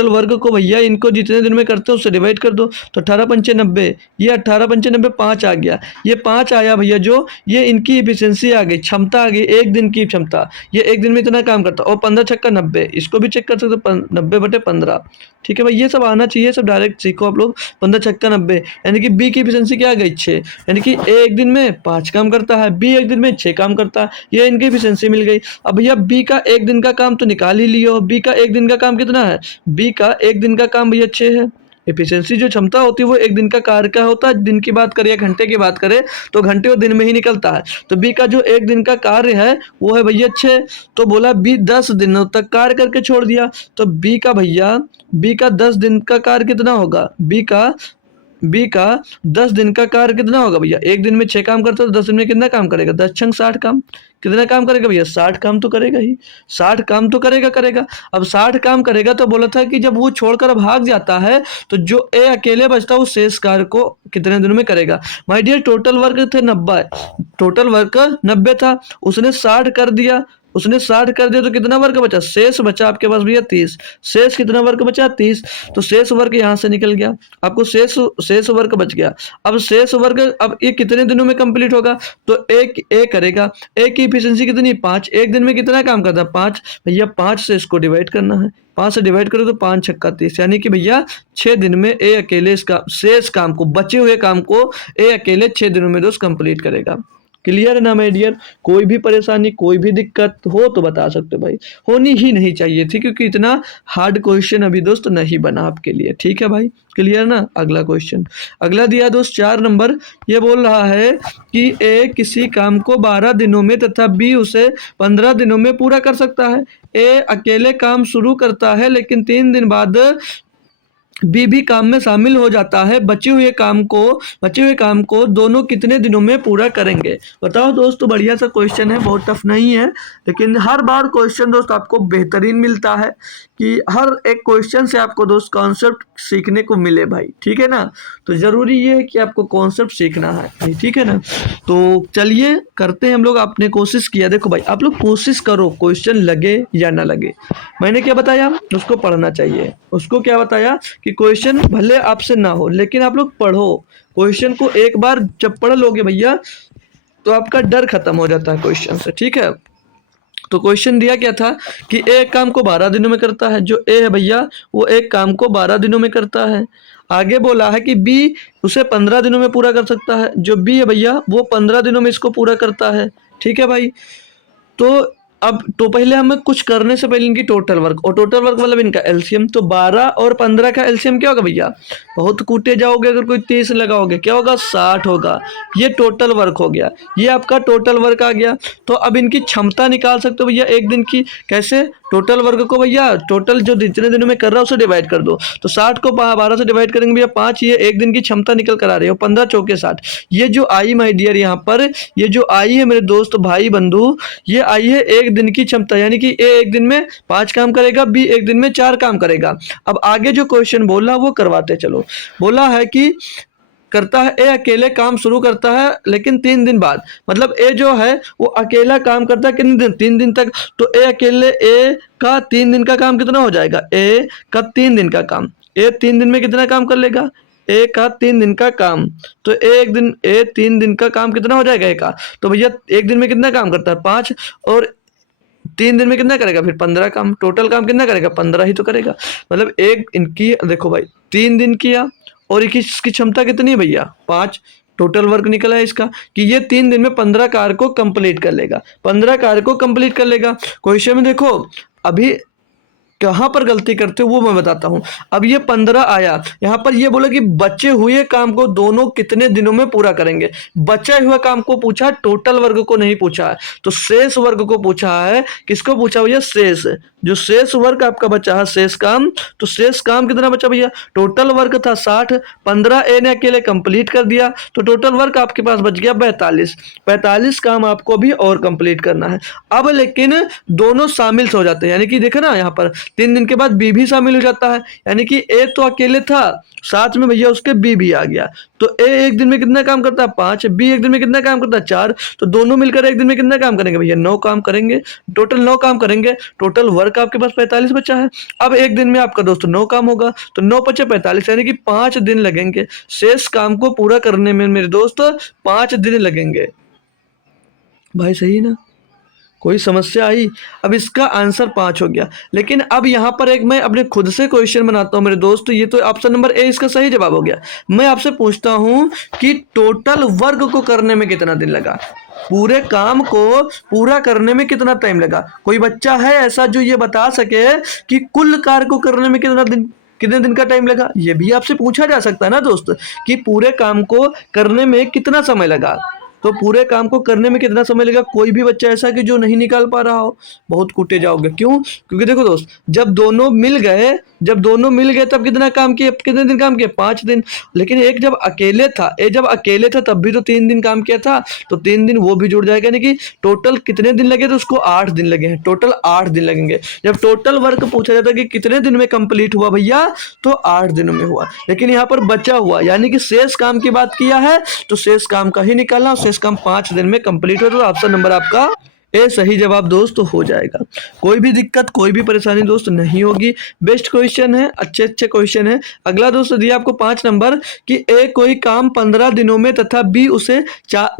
वर्क को भैया इनको जितने दिन में करते हो उससे डिवाइड कर दो। तो 18 पंचे 90, ये 18 पंचे 90 5 आ गया, ये 5 आया भैया, जो ये इनकी एफिशिएंसी आ गई, क्षमता आ गई, एक दिन की क्षमता, ये एक दिन में इतना काम करता। और 15 छक्का 90, इसको भी चेक कर सकते हो, 90/15, ठीक है भाई। ये सब आना चाहिए, सब डायरेक्ट सीखो आप लोग। 15 छक्का 90 यानी कि बी की एफिशिएंसी क्या आ गई 6, यानी कि ए एक दिन में 5 काम करता है, बी एक दिन में 6 काम करता है, ये इनकी एफिशिएंसी मिल गई। अब भैया बी का एक दिन का काम तो निकाल ही लियो, बी का एक दिन का काम कितना है, बी का एक दिन का काम भैया 6 है। एफिशिएंसी जो क्षमता होती है वो एक दिन का कार्य का होता है। दिन की बात करें या घंटे की बात करें तो घंटे और दिन में ही निकलता है। तो बी का जो एक दिन का कार्य है वो है भैया 6। तो बोला बी 10 दिनों तक कार्य करके छोड़ दिया। तो बी का 10 दिन का कार्य कितना होगा, बी का 10 दिन का कार्य कितना होगा भैया, एक दिन में 6 काम करता है तो 10 दिन में कितना काम करेगा, 10 छंग 60 काम। कितना काम करेगा भैया, 60 काम तो करेगा ही, 60 काम तो करेगा। अब 60 काम करेगा तो बोला था कि जब वो छोड़कर भाग जाता है तो जो ए अकेले बचता है वो शेष कार्य को कितने दिनों में करेगा। माय डियर टोटल वर्क थे 90, टोटल वर्क 90 था, उसने 60 कर दिया, तो कितना वर्क बचा, शेष बचा आपके पास भैया 30। शेष कितना वर्क बचा, 30। तो शेष वर्क यहाँ से निकल गया, आपको शेष वर्क बच गया। अब शेष वर्क अब ये कितने दिनों में कंप्लीट होगा, तो एक ए करेगा, ए की एफिशिएंसी कितनी 5, एक दिन में कितना काम करता है 5, भैया 5 से इसको डिवाइड करना है, 5 से डिवाइड करो तो 5 छक्का 30, यानी कि भैया 6 दिन में ए अकेले इसका शेष काम को, बचे हुए काम को ए अकेले 6 दिनों में दोस्त कंप्लीट करेगा। क्लियर है ना माय डियर। कोई भी परेशानी कोई भी दिक्कत हो तो बता सकते हो भाई, होनी ही नहीं चाहिए थी क्योंकि इतना हार्ड क्वेश्चन अभी दोस्त नहीं बना आपके लिए, ठीक है भाई। क्लियर ना। अगला क्वेश्चन, अगला दिया दोस्त 4 नंबर, ये बोल रहा है कि ए किसी काम को 12 दिनों में तथा बी उसे 15 दिनों में पूरा कर सकता है। ए अकेले काम शुरू करता है लेकिन 3 दिन बाद बी भी काम में शामिल हो जाता है। बचे हुए काम को दोनों कितने दिनों में पूरा करेंगे। बताओ दोस्त, बढ़िया सा क्वेश्चन है, बहुत टफ नहीं है, लेकिन हर बार क्वेश्चन दोस्त आपको बेहतरीन मिलता है कि हर एक क्वेश्चन से आपको दोस्त कॉन्सेप्ट सीखने को मिले भाई, ठीक है ना। तो जरूरी ये है कि आपको कॉन्सेप्ट सीखना है, ठीक है ना। तो चलिए करते हैं हम लोग, आपने कोशिश किया, देखो भाई आप लोग कोशिश करो, क्वेश्चन लगे या ना लगे, मैंने क्या बताया, उसको पढ़ना चाहिए। उसको क्या बताया कि क्वेश्चन भले आपसे ना हो लेकिन आप लोग पढ़ो। क्वेश्चन को एक बार जब पढ़ लोगे भैया तो आपका डर खत्म हो जाता है क्वेश्चन से, ठीक है। तो क्वेश्चन दिया क्या था कि ए एक काम को 12 दिनों में करता है, जो ए है भैया वो एक काम को 12 दिनों में करता है। आगे बोला है कि बी उसे 15 दिनों में पूरा कर सकता है, जो बी है भैया वो 15 दिनों में इसको पूरा करता है। ठीक है भाई। तो अब तो पहले हमें कुछ करने से पहले इनकी टोटल वर्क, और टोटल वर्क मतलब इनका एलसीएम, तो 12 और 15 का एलसीएम क्या होगा भैया, बहुत कूटे जाओगे अगर कोई 30 लगाओगे, क्या होगा 60 होगा। ये टोटल वर्क हो गया, ये आपका टोटल वर्क आ गया। तो अब इनकी क्षमता निकाल सकते हो भैया एक दिन की, कैसे, टोटल वर्क को भैया टोटल जो जितने दिनों में कर रहा है उसे डिवाइड कर दो। तो 60 को 12 से डिवाइड करेंगे भैया 5, ये एक दिन की क्षमता निकल कर आ रही है, 15 चौके 60। ये जो आई माय डियर यहाँ पर, ये जो आई है मेरे दोस्त भाई बंधु, ये आई है एक दिन की क्षमता, यानी कि ए एक दिन में 5 काम करेगा, बी एक दिन में 4 काम करेगा। अब आगे जो क्वेश्चन बोला वो करवाते चलो। बोला है कि करता है ए अकेले काम शुरू करता है लेकिन 3 दिन बाद, मतलब ए जो है वो अकेला काम करता है कितने दिन, 3 दिन तक। तो ए अकेले ए का 3 दिन का काम कितना हो जाएगा, ए का 3 दिन का काम, ए 3 दिन में कितना काम कर लेगा, ए का 3 दिन का काम। तो ए 3 दिन का काम कितना हो जाएगा ए का, तो भैया एक दिन में कितना काम करता है 5, और 3 दिन में कितना करेगा फिर 15 काम, टोटल काम कितना करेगा 15 ही तो करेगा। मतलब एक इनकी देखो भाई 3 दिन किया और इसकी क्षमता कितनी है भैया 5, टोटल वर्क निकला है इसका कि ये 3 दिन में 15 कार्य को कंप्लीट कर लेगा, 15 कार्य को कंप्लीट कर लेगा। क्वेश्चन में देखो अभी कहाँ पर गलती करते हो वो मैं बताता हूँ। अब ये 15 आया, यहाँ पर ये बोला कि बचे हुए काम को दोनों कितने दिनों में पूरा करेंगे। बचे हुए काम को पूछा, टोटल वर्ग को नहीं पूछा है, तो शेष वर्ग को पूछा है। किसको पूछा भैया, शेष, जो शेष वर्ग आपका बचा है शेष काम। तो शेष काम कितना बचा भैया, टोटल वर्ग था 60, 15 ए ने अकेले कंप्लीट कर दिया, तो टोटल वर्ग आपके पास बच गया 42। 45 काम आपको भी और कंप्लीट करना है। अब लेकिन दोनों शामिल हो जाते हैं, यानी कि देखो ना यहाँ पर 3 दिन के बाद बी भी शामिल हो जाता है, यानी कि ए तो अकेले था, साथ में भैया उसके बी भी आ गया। तो ए एक दिन में कितना काम करता है 5, बी एक दिन में कितना काम करता है 4, तो दोनों मिलकर एक दिन में कितना काम करेंगे भैया 9 काम करेंगे, टोटल 9 काम करेंगे। टोटल वर्क आपके पास 45 बचा है। अब एक दिन में आपका दोस्तों 9 काम होगा, तो 9 पचे 45, यानी कि 5 दिन लगेंगे शेष काम को पूरा करने में मेरे दोस्त, 5 दिन लगेंगे। भाई सही ना, कोई समस्या आई। अब इसका आंसर 5 हो गया। लेकिन अब यहाँ पर एक मैं अपने खुद से क्वेश्चन बनाता हूँ मेरे दोस्त, ये तो ऑप्शन नंबर ए इसका सही जवाब हो गया। मैं आपसे पूछता हूँ कि टोटल वर्क को करने में कितना दिन लगा, पूरे काम को पूरा करने में कितना टाइम लगा। कोई बच्चा है ऐसा जो ये बता सके कि कुल कार्य को करने में कितने दिन का टाइम लगा। ये भी आपसे पूछा जा सकता है ना दोस्त, कि पूरे काम को करने में कितना समय लगा, तो पूरे काम को करने में कितना समय लगेगा। कोई भी बच्चा ऐसा कि जो नहीं निकाल पा रहा हो, बहुत कूटे जाओगे। क्यों, क्योंकि देखो दोस्त, जब दोनों मिल गए तब कितना काम किए, कितने दिन काम किए 5 दिन। लेकिन एक जब अकेले था तब भी तो 3 दिन काम किया था, तो 3 दिन वो भी जुड़ जाएगा, यानी कि टोटल कितने दिन लगे, तो उसको 8 दिन लगे हैं, टोटल 8 दिन लगेंगे। जब टोटल वर्क पूछा जाता है कि कितने दिन में कंप्लीट हुआ भैया, तो 8 दिनों में हुआ। लेकिन यहाँ पर बचा हुआ यानी कि शेष काम की बात किया है, तो शेष काम का ही निकालना, शेष काम 5 दिन में कंप्लीट हो, तो ऑप्शन नंबर आपका ए सही जवाब दोस्त हो जाएगा। कोई भी दिक्कत कोई भी परेशानी दोस्त नहीं होगी। बेस्ट क्वेश्चन है, अच्छे क्वेश्चन है। अगला दोस्त दिया आपको 5 नंबर कि ए कोई काम 15 दिनों में तथा बी उसे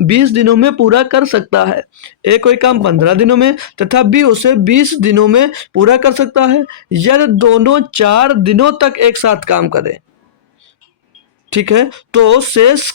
20 दिनों में पूरा कर सकता है। ए कोई काम 15 दिनों में तथा बी उसे 20 दिनों में पूरा कर सकता है, यदि दोनों 4 दिनों तक एक साथ काम करें। ठीक है, तो शेष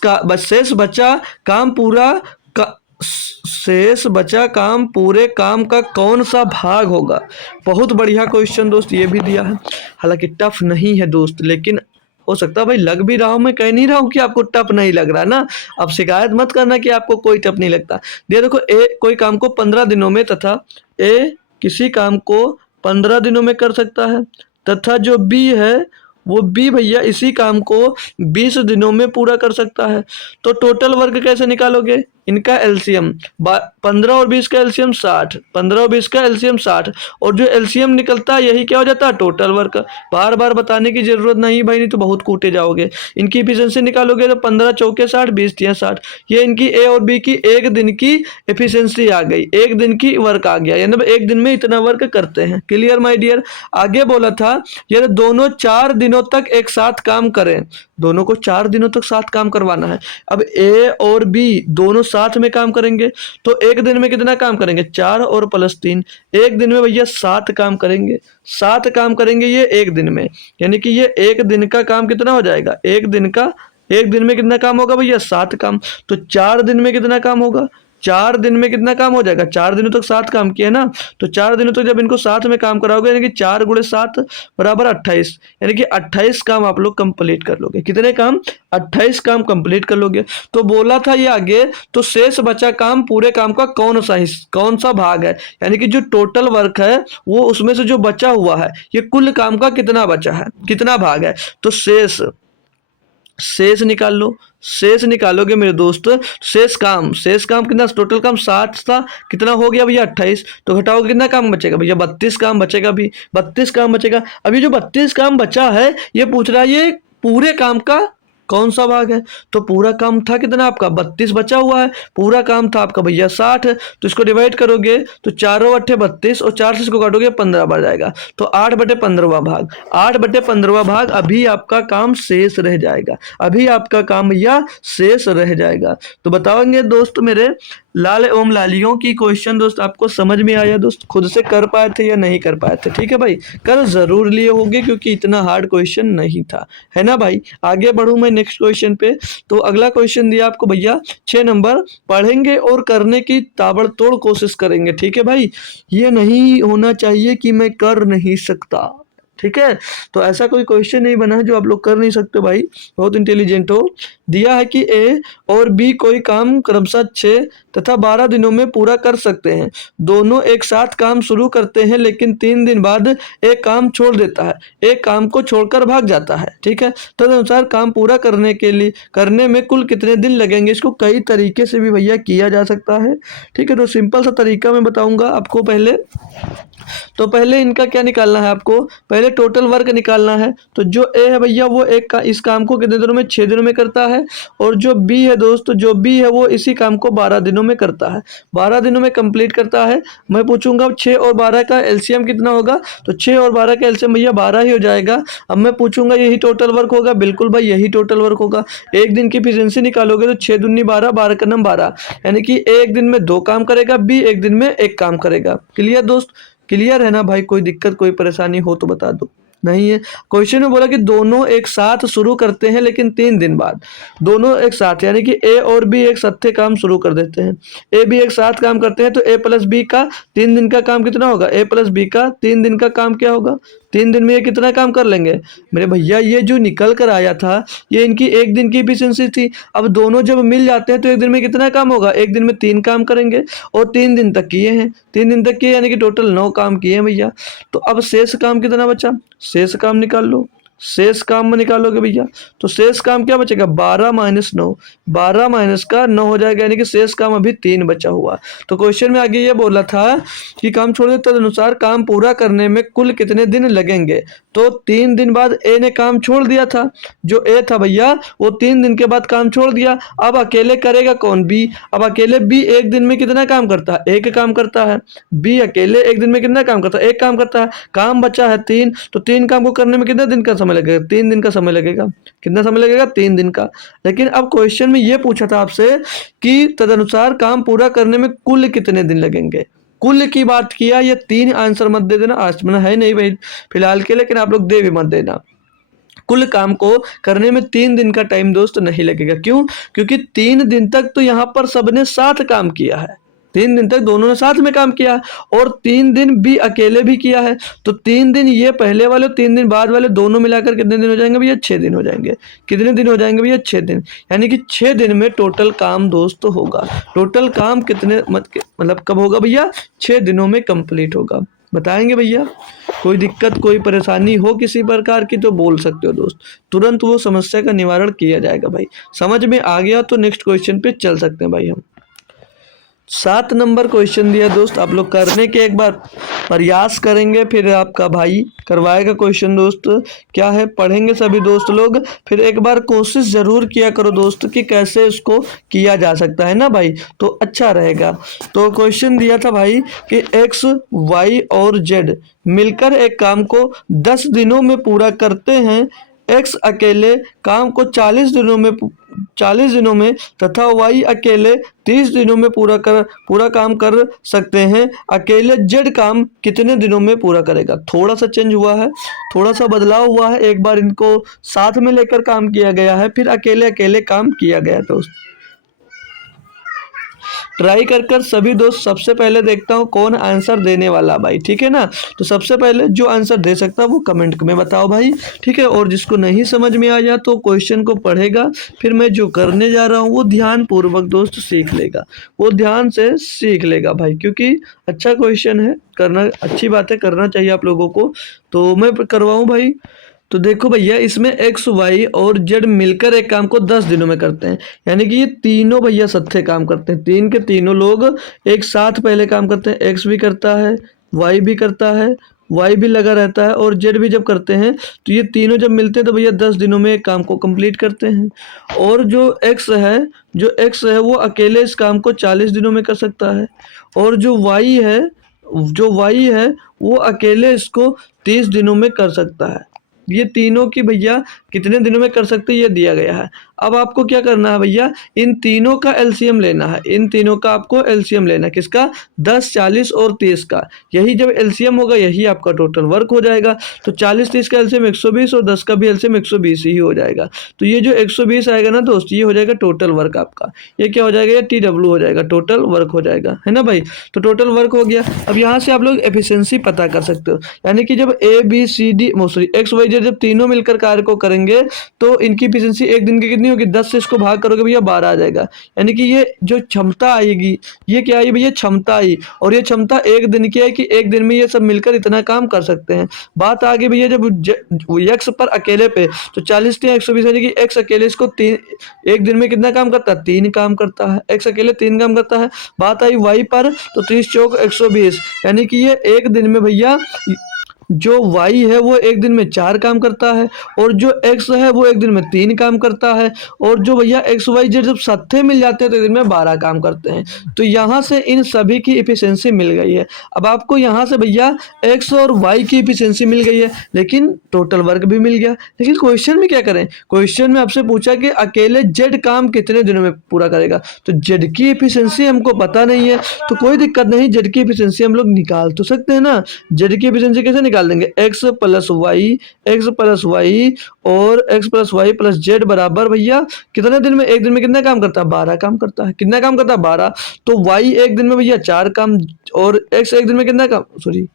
बचा काम पूरे काम का कौन सा भाग होगा। बहुत बढ़िया क्वेश्चन दोस्त ये भी दिया है, हालांकि टफ नहीं है दोस्त, लेकिन हो सकता है भाई लग भी रहा हूं, मैं कह नहीं रहा हूं कि आपको टफ नहीं लग रहा ना। अब शिकायत मत करना कि आपको कोई टफ नहीं लगता। ये देखो, ए कोई काम को 15 दिनों में तथा ए किसी काम को 15 दिनों में कर सकता है, तथा जो बी है वो बी भैया इसी काम को 20 दिनों में पूरा कर सकता है। तो टोटल वर्क कैसे निकालोगे, इनका एलसीएम 15 और 20 का एलसीएम 60, 15 और 20 का एलसीएम 60, और जो एलसीएम निकलता है यही क्या हो जाता है टोटल वर्क। बार बार बताने की जरूरत नहीं भाई, नहीं तो बहुत कूटे जाओगे। इनकी एफिशिएंसी निकालोगे तो 15 चौके 60, 20 तिया 60, ये इनकी ए और बी की एक दिन की एफिशिएंसी आ गई, एक दिन की वर्क आ गया, यानी एक दिन में इतना वर्क करते हैं। Clear my dear. आगे बोला था यदि दोनों 4 दिनों तक एक साथ काम करें, दोनों को 4 दिनों तक साथ काम करवाना है। अब ए और बी दोनों साथ में काम करेंगे। तो एक दिन में कितना काम करेंगे, 4 और प्लस 3, एक दिन में भैया 7 काम करेंगे, 7 काम करेंगे ये एक दिन में, यानी कि ये एक दिन का काम कितना हो जाएगा, एक दिन में कितना काम होगा भैया, 7 काम। तो 4 दिन में कितना काम होगा, 4 दिन में कितना काम हो जाएगा, 4 दिनों तक 7 काम किया ना, तो 4 दिनों तक जब इनको साथ में काम कराओगे यानी कि 4 गुणे 7 बराबर 28, यानी कि 28 काम आप लोग कंप्लीट कर लोगे। कितने काम, 28 काम कंप्लीट कर लोगे। तो बोला था ये आगे, तो शेष बचा काम पूरे काम का कौन सा भाग है, यानी कि जो टोटल वर्क है वो उसमें से जो बचा हुआ है ये कुल काम का कितना बचा है, कितना भाग है। तो शेष निकाल लो, शेष निकालोगे मेरे दोस्त, शेष काम कितना, टोटल काम 60 था, कितना हो गया भैया 28, तो घटाओगे कितना काम बचेगा भैया, 32 काम बचेगा। भी 32 काम बचेगा। अभी जो 32 काम बचा है ये पूछ रहा है ये पूरे काम का कौन सा भाग है। तो पूरा काम था कितना आपका 32 बचा हुआ है, पूरा काम था आपका भैया 60 है। तो इसको डिवाइड करोगे तो 4×8 = 32 और 4 से इसको काटोगे 15 बढ़ जाएगा। तो 8/15वां भाग, 8/15वां भाग अभी आपका काम शेष रह जाएगा, अभी आपका काम भैया शेष रह जाएगा। तो बताओगे दोस्त मेरे लाल एवं लालियों की क्वेश्चन दोस्त आपको समझ में आया दोस्त, खुद से कर पाए थे या नहीं कर पाए थे, ठीक है भाई, कर जरूर लिए होंगे क्योंकि इतना हार्ड क्वेश्चन नहीं था, है ना भाई। आगे बढ़ूं मैं नेक्स्ट क्वेश्चन पे। तो अगला क्वेश्चन दिया आपको भैया 6 नंबर, पढ़ेंगे और करने की ताबड़तोड़ कोशिश करेंगे, ठीक है भाई, ये नहीं होना चाहिए कि मैं कर नहीं सकता, ठीक है। तो ऐसा कोई क्वेश्चन नहीं बना है जो आप लोग कर नहीं सकते भाई, बहुत इंटेलिजेंट हो। दिया है कि ए और बी कोई काम क्रमशः 6 तथा 12 दिनों में पूरा कर सकते हैं। दोनों एक साथ काम शुरू करते हैं लेकिन 3 दिन बाद एक काम छोड़ देता है, एक काम को छोड़कर भाग जाता है, ठीक है। तदनुसार काम पूरा करने में कुल कितने दिन लगेंगे। इसको कई तरीके से भी भैया किया जा सकता है, ठीक है। तो सिंपल सा तरीका मैं बताऊंगा आपको। पहले इनका क्या निकालना है आपको, पहले टोटल वर्क निकालना है। तो जो ए है भैया वो इस काम को कितने दिनों में, 6 दिनों में करता है, और जो बी है दोस्त, जो बी है वो इसी काम को 12 दिनों में करता है, 12 दिनों में कंप्लीट करता है। मैं पूछूंगा 6 और 12 का एलसीएम कितना होगा, तो 6 और 12 का एलसीएम भैया 12 ही हो जाएगा। अब मैं पूछूंगा यही टोटल वर्क होगा, बिल्कुल भाई यही टोटल वर्क होगा। एक दिन की एफिशिएंसी निकालोगे तो 6 दूनी 12, 12 का नाम 12, यानी कि एक दिन में 2 काम करेगा बी, एक दिन में 1 काम करेगा। क्लियर दोस्त, क्लियर है ना भाई, कोई दिक्कत कोई परेशानी हो तो बता दो। नहीं है। क्वेश्चन में बोला कि दोनों एक साथ शुरू करते हैं लेकिन 3 दिन बाद, दोनों एक साथ यानी कि ए और बी एक साथ काम शुरू कर देते हैं, ए बी एक साथ काम करते हैं, तो ए प्लस बी का 3 दिन का काम कितना होगा, ए प्लस बी का 3 दिन का काम क्या होगा, 3 दिन में ये कितना काम कर लेंगे मेरे भैया। ये जो निकल कर आया था ये इनकी एक दिन की एफिशिएंसी थी। अब दोनों जब मिल जाते हैं तो एक दिन में कितना काम होगा, एक दिन में 3 काम करेंगे, और 3 दिन तक किए हैं, 3 दिन तक किए यानी कि टोटल 9 काम किए हैं भैया। तो अब शेष काम कितना बचा, शेष काम निकाल लो, शेष काम में निकालोगे भैया तो शेष काम क्या बचेगा, 12 - 9, 12 माइनस का 9 हो जाएगा, यानी कि शेष काम अभी 3 बचा हुआ। तो क्वेश्चन में आगे ये बोला था कि काम छोड़ दे तदनुसार काम पूरा करने में कुल कितने दिन लगेंगे। तो 3 दिन बाद ए ने काम छोड़ दिया था, जो ए था भैया वो 3 दिन के बाद काम छोड़ दिया। अब अकेले करेगा कौन, बी। अब अकेले बी एक दिन में कितना काम करता है, एक काम करता है। बी अकेले एक दिन में कितना काम करता है, एक काम करता है। काम बचा है 3, तो 3 काम को करने में कितने दिन का समय लगेगा, 3 दिन का समय लगेगा। कितना समय लगेगा, 3 दिन का। लेकिन अब क्वेश्चन में ये पूछा था आपसे कि तदनुसार काम पूरा करने में कुल कितने दिन लगेंगे। कुल की बात किया, ये 3 आंसर मत दे देना, आज में है नहीं भाई फिलहाल के, लेकिन आप लोग दे भी मत देना। कुल काम को करने में 3 दिन का टाइम दोस्त नहीं लगेगा। क्यों, क्योंकि 3 दिन तक तो यहाँ पर सबने साथ काम किया है, 3 दिन तक दोनों ने साथ में काम किया, और 3 दिन भी अकेले भी किया है। तो 3 दिन ये पहले वाले, 3 दिन बाद वाले, दोनों मिलाकर कितने दिन हो जाएंगे भैया, 6 दिन हो जाएंगे। कितने दिन हो जाएंगे भैया, 6 दिन, यानी कि 6 दिन में टोटल काम दोस्त होगा। टोटल काम कितने मतलब कब होगा भैया, 6 दिनों में कंप्लीट होगा। बताएंगे भैया, कोई दिक्कत कोई परेशानी हो किसी प्रकार की तो बोल सकते हो दोस्त, तुरंत वो समस्या का निवारण किया जाएगा भाई। समझ में आ गया तो नेक्स्ट क्वेश्चन पे चल सकते हैं भाई हम। 7 नंबर क्वेश्चन दिया दोस्त, आप लोग करने के एक बार प्रयास करेंगे, फिर आपका भाई करवाएगा क्वेश्चन दोस्त। क्या है, पढ़ेंगे सभी दोस्त लोग, फिर एक बार कोशिश जरूर किया करो दोस्त कि कैसे इसको किया जा सकता है ना भाई, तो अच्छा रहेगा। तो क्वेश्चन दिया था भाई कि एक्स, वाई और जेड मिलकर एक काम को 10 दिनों में पूरा करते हैं। एक्स अकेले काम को 40 दिनों में तथा वाई अकेले 30 दिनों में पूरा काम कर सकते हैं, अकेले जेड काम कितने दिनों में पूरा करेगा। थोड़ा सा चेंज हुआ है, थोड़ा सा बदलाव हुआ है, एक बार इनको साथ में लेकर काम किया गया है, फिर अकेले अकेले काम किया गया दोस्त। ट्राई कर सभी दोस्त, सबसे पहले देखता हूँ कौन आंसर देने वाला भाई, ठीक है ना। तो सबसे पहले जो आंसर दे सकता है वो कमेंट में बताओ भाई, ठीक है। और जिसको नहीं समझ में आया तो क्वेश्चन को पढ़ेगा, फिर मैं जो करने जा रहा हूँ वो ध्यान पूर्वक दोस्त सीख लेगा, वो ध्यान से सीख लेगा भाई, क्योंकि अच्छा क्वेश्चन है, करना अच्छी बात है, करना चाहिए आप लोगों को। तो मैं करवाऊँ भाई। तो देखो भैया, इसमें एक्स वाई और जेड मिलकर एक काम को 10 दिनों में करते हैं, यानी कि ये तीनों भैया सत्थे काम करते हैं, तीन के तीनों लोग एक साथ पहले काम करते हैं। एक्स भी करता है, वाई भी करता है, वाई भी लगा रहता है, और जेड भी जब करते हैं तो ये तीनों जब मिलते हैं तो भैया 10 दिनों में एक काम को कंप्लीट करते हैं। और जो एक्स है वो अकेले इस काम को 40 दिनों में कर सकता है, और जो वाई है वो अकेले इसको 30 दिनों में कर सकता है। ये तीनों की भैया कितने दिनों में कर सकते हैं ये दिया गया है। अब आपको क्या करना है भैया, इन तीनों का एलसीएम लेना है, इन तीनों का आपको एलसीएम लेना है, किसका, 10, 40 और 30 का। यही जब एलसीएम होगा यही आपका टोटल वर्क हो जाएगा। तो 40, 30 का एलसीएम 120 और 10 का भी एलसीएम 120 ही हो जाएगा। तो ये जो 120 आएगा ना दोस्त, ये हो जाएगा टोटल वर्क आपका। ये क्या हो जाएगा, ये TW हो जाएगा, टोटल वर्क हो जाएगा, है ना भाई। तो टोटल वर्क हो गया। अब यहाँ से आप लोग एफिशिएंसी पता कर सकते हो, यानी कि जब ABCD सॉरी XYZ जब तीनों मिलकर कार्य को करेंगे तो इनकी एफिशिएंसी एक दिन की कितनी होगी, 10 से इसको भाग करोगे भैया 12 आ जाएगा। यानी कि ये जो क्षमता आएगी, ये क्या आई भैया, क्षमता आई। और ये क्षमता एक दिन की है कि एक दिन में ये सब मिलकर इतना काम कर सकते हैं। बात आ गई भैया जब एक्स पर अकेले पे, तो 40 या 120, यानी कि एक्स अकेले इसको एक दिन में कितना काम करता है, 3 काम करता है, एक्स अकेले 3 काम करता है। बात आई वाई पर, तो 30 चौक 120, यानी कि ये एक दिन में भैया जो वाई है वो एक दिन में 4 काम करता है, और जो एक्स है वो एक दिन में 3 काम करता है, और जो भैया एक्स वाई जेड जब सत्थे मिल जाते हैं तो एक दिन में 12 काम करते हैं। तो यहाँ से इन सभी की एफिशिएंसी मिल गई है। अब आपको यहाँ से भैया एक्स और वाई की एफिशिएंसी मिल गई है, लेकिन टोटल वर्क भी मिल गया। लेकिन क्वेश्चन में क्या करें, क्वेश्चन में आपसे पूछा कि अकेले जेड काम कितने दिनों में पूरा करेगा। तो जेड की एफिशिएंसी हमको पता नहीं है, तो कोई दिक्कत नहीं, जेड की एफिशिएंसी हम लोग निकाल तो सकते हैं ना। जेड की एफिशिएंसी कैसे निकाल देंगे, x प्लस वाई और x plus y plus z बराबर भैया कितने दिन में, एक दिन में कितना काम करता है, 12 काम करता है। कितना काम करता है, 12। तो y एक दिन में भैया 4 काम, और x एक दिन में कितना काम, सॉरी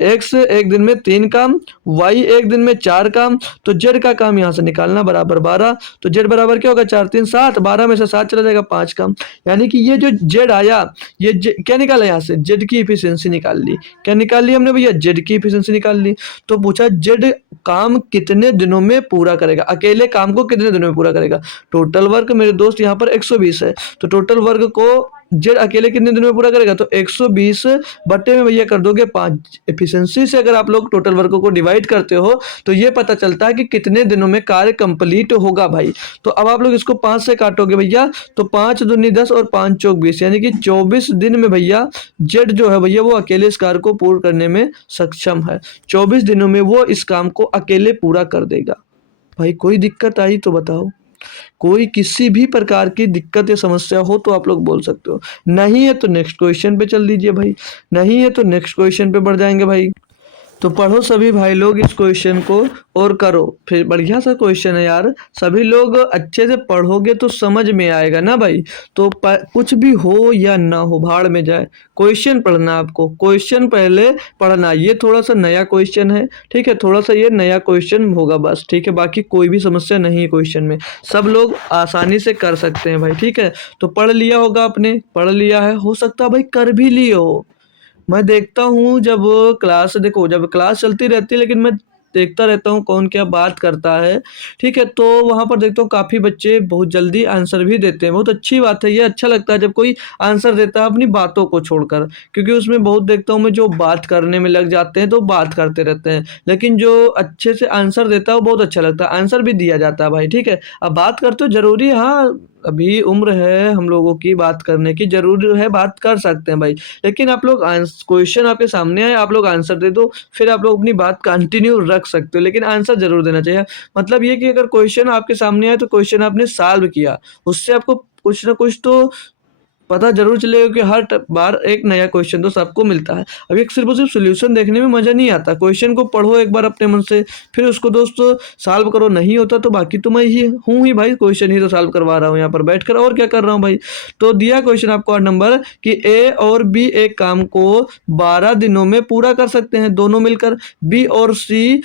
एक्स एक दिन में 3 काम, वाई एक दिन में 4 काम। तो जेड का काम यहाँ से निकालना बराबर 12। तो जेड बराबर क्या होगा, 4 3 7, 12 में से 7 चला जाएगा, 5 काम। यानी कि ये जो जेड आया, ये क्या निकाला, यहाँ से जेड की एफिशिएंसी निकाल ली। क्या निकाल ली हमने भैया, जेड की एफिशिएंसी निकाल ली। तो पूछा जेड काम कितने दिनों में पूरा करेगा, अकेले काम को कितने दिनों में पूरा करेगा। टोटल वर्क मेरे दोस्त यहाँ पर 120 है, तो टोटल वर्क को जेड अकेले कितने दिनों में पूरा करेगा, तो 120 बट्टे में भैया कर दोगे 5। एफिशिएंसी से अगर आप लोग टोटल वर्क को डिवाइड करते हो तो ये पता चलता है कि कितने दिनों में कार्य कंप्लीट होगा भाई। तो अब आप लोग इसको 5 से काटोगे भैया, तो 5 दूनी 10 और 5 चौक 20, यानी कि 24 दिन में भैया जेड जो है भैया वो अकेले इस कार्य को पूर्ण करने में सक्षम है। 24 दिनों में वो इस काम को अकेले पूरा कर देगा। भाई कोई दिक्कत आई तो बताओ, कोई किसी भी प्रकार की दिक्कत या समस्या हो तो आप लोग बोल सकते हो, नहीं है तो नेक्स्ट क्वेश्चन पे चल दीजिए भाई, नहीं है तो नेक्स्ट क्वेश्चन पे बढ़ जाएंगे भाई। तो पढ़ो सभी भाई लोग इस क्वेश्चन को और करो, फिर बढ़िया सा क्वेश्चन है यार, सभी लोग अच्छे से पढ़ोगे तो समझ में आएगा ना भाई। तो कुछ भी हो या ना हो, भाड़ में जाए, क्वेश्चन पढ़ना आपको, क्वेश्चन पहले पढ़ना। ये थोड़ा सा नया क्वेश्चन है, ठीक है, थोड़ा सा ये नया क्वेश्चन होगा बस, ठीक है, बाकी कोई भी समस्या नहीं है क्वेश्चन में, सब लोग आसानी से कर सकते हैं भाई, ठीक है। तो पढ़ लिया होगा आपने, पढ़ लिया है, हो सकता है भाई कर भी लिए हो। मैं देखता हूँ जब क्लास, देखो जब क्लास चलती रहती है, लेकिन मैं देखता रहता हूँ कौन क्या बात करता है, ठीक है। तो वहाँ पर देखता हूँ काफ़ी बच्चे बहुत जल्दी आंसर भी देते हैं, बहुत अच्छी बात है, ये अच्छा लगता है जब कोई आंसर देता है अपनी बातों को छोड़कर, क्योंकि उसमें बहुत देखता हूँ मैं जो बात करने में लग जाते हैं तो बात करते रहते हैं, लेकिन जो अच्छे से आंसर देता है वो बहुत अच्छा लगता है, आंसर भी दिया जाता है भाई, ठीक है। अब बात करते हो जरूरी, हाँ अभी उम्र है हम लोगों की बात करने की, ज़रूर है बात कर सकते हैं भाई। लेकिन आप लोग क्वेश्चन आपके सामने है, आप लोग आंसर दे दो, फिर आप लोग अपनी बात कंटिन्यू रख सकते हो, लेकिन आंसर ज़रूर देना चाहिए। मतलब ये कि अगर क्वेश्चन आपके सामने आए तो क्वेश्चन आपने सॉल्व किया, उससे आपको कुछ ना कुछ तो पता ज़रूर चलेगा कि हर बार एक नया क्वेश्चन तो सबको मिलता है। अब एक सिर्फ़ और सिर्फ़ सॉल्यूशन देखने में मज़ा नहीं आता, क्वेश्चन को पढ़ो एक बार अपने मन से, फिर उसको दोस्तों सॉल्व करो, नहीं होता तो बाकी तो मैं ही हूँ ही भाई, क्वेश्चन ही तो सॉल्व करवा रहा हूँ यहाँ पर बैठकर, और क्या कर रहा हूँ भाई। तो दिया क्वेश्चन आपको 8 नंबर कि ए और बी एक काम को 12 दिनों में पूरा कर सकते हैं दोनों मिलकर, बी और सी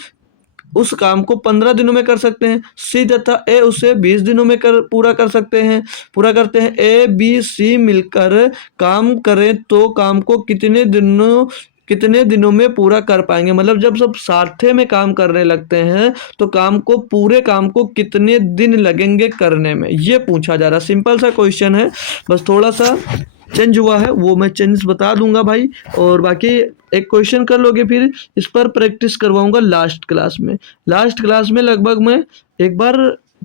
उस काम को 15 दिनों में कर सकते हैं, सी तथा ए उसे 20 दिनों में पूरा कर सकते हैं, पूरा करते हैं। ए बी सी मिलकर काम करें तो काम को कितने दिनों में पूरा कर पाएंगे। मतलब जब सब साथे में काम करने लगते हैं तो पूरे काम को कितने दिन लगेंगे करने में, ये पूछा जा रहा है। सिंपल सा क्वेश्चन है, बस थोड़ा सा चेंज हुआ है, वो मैं चेंज बता दूंगा भाई। और बाकी एक क्वेश्चन कर लोगे, फिर इस पर प्रैक्टिस करवाऊंगा लास्ट क्लास में। लास्ट क्लास में लगभग मैं एक बार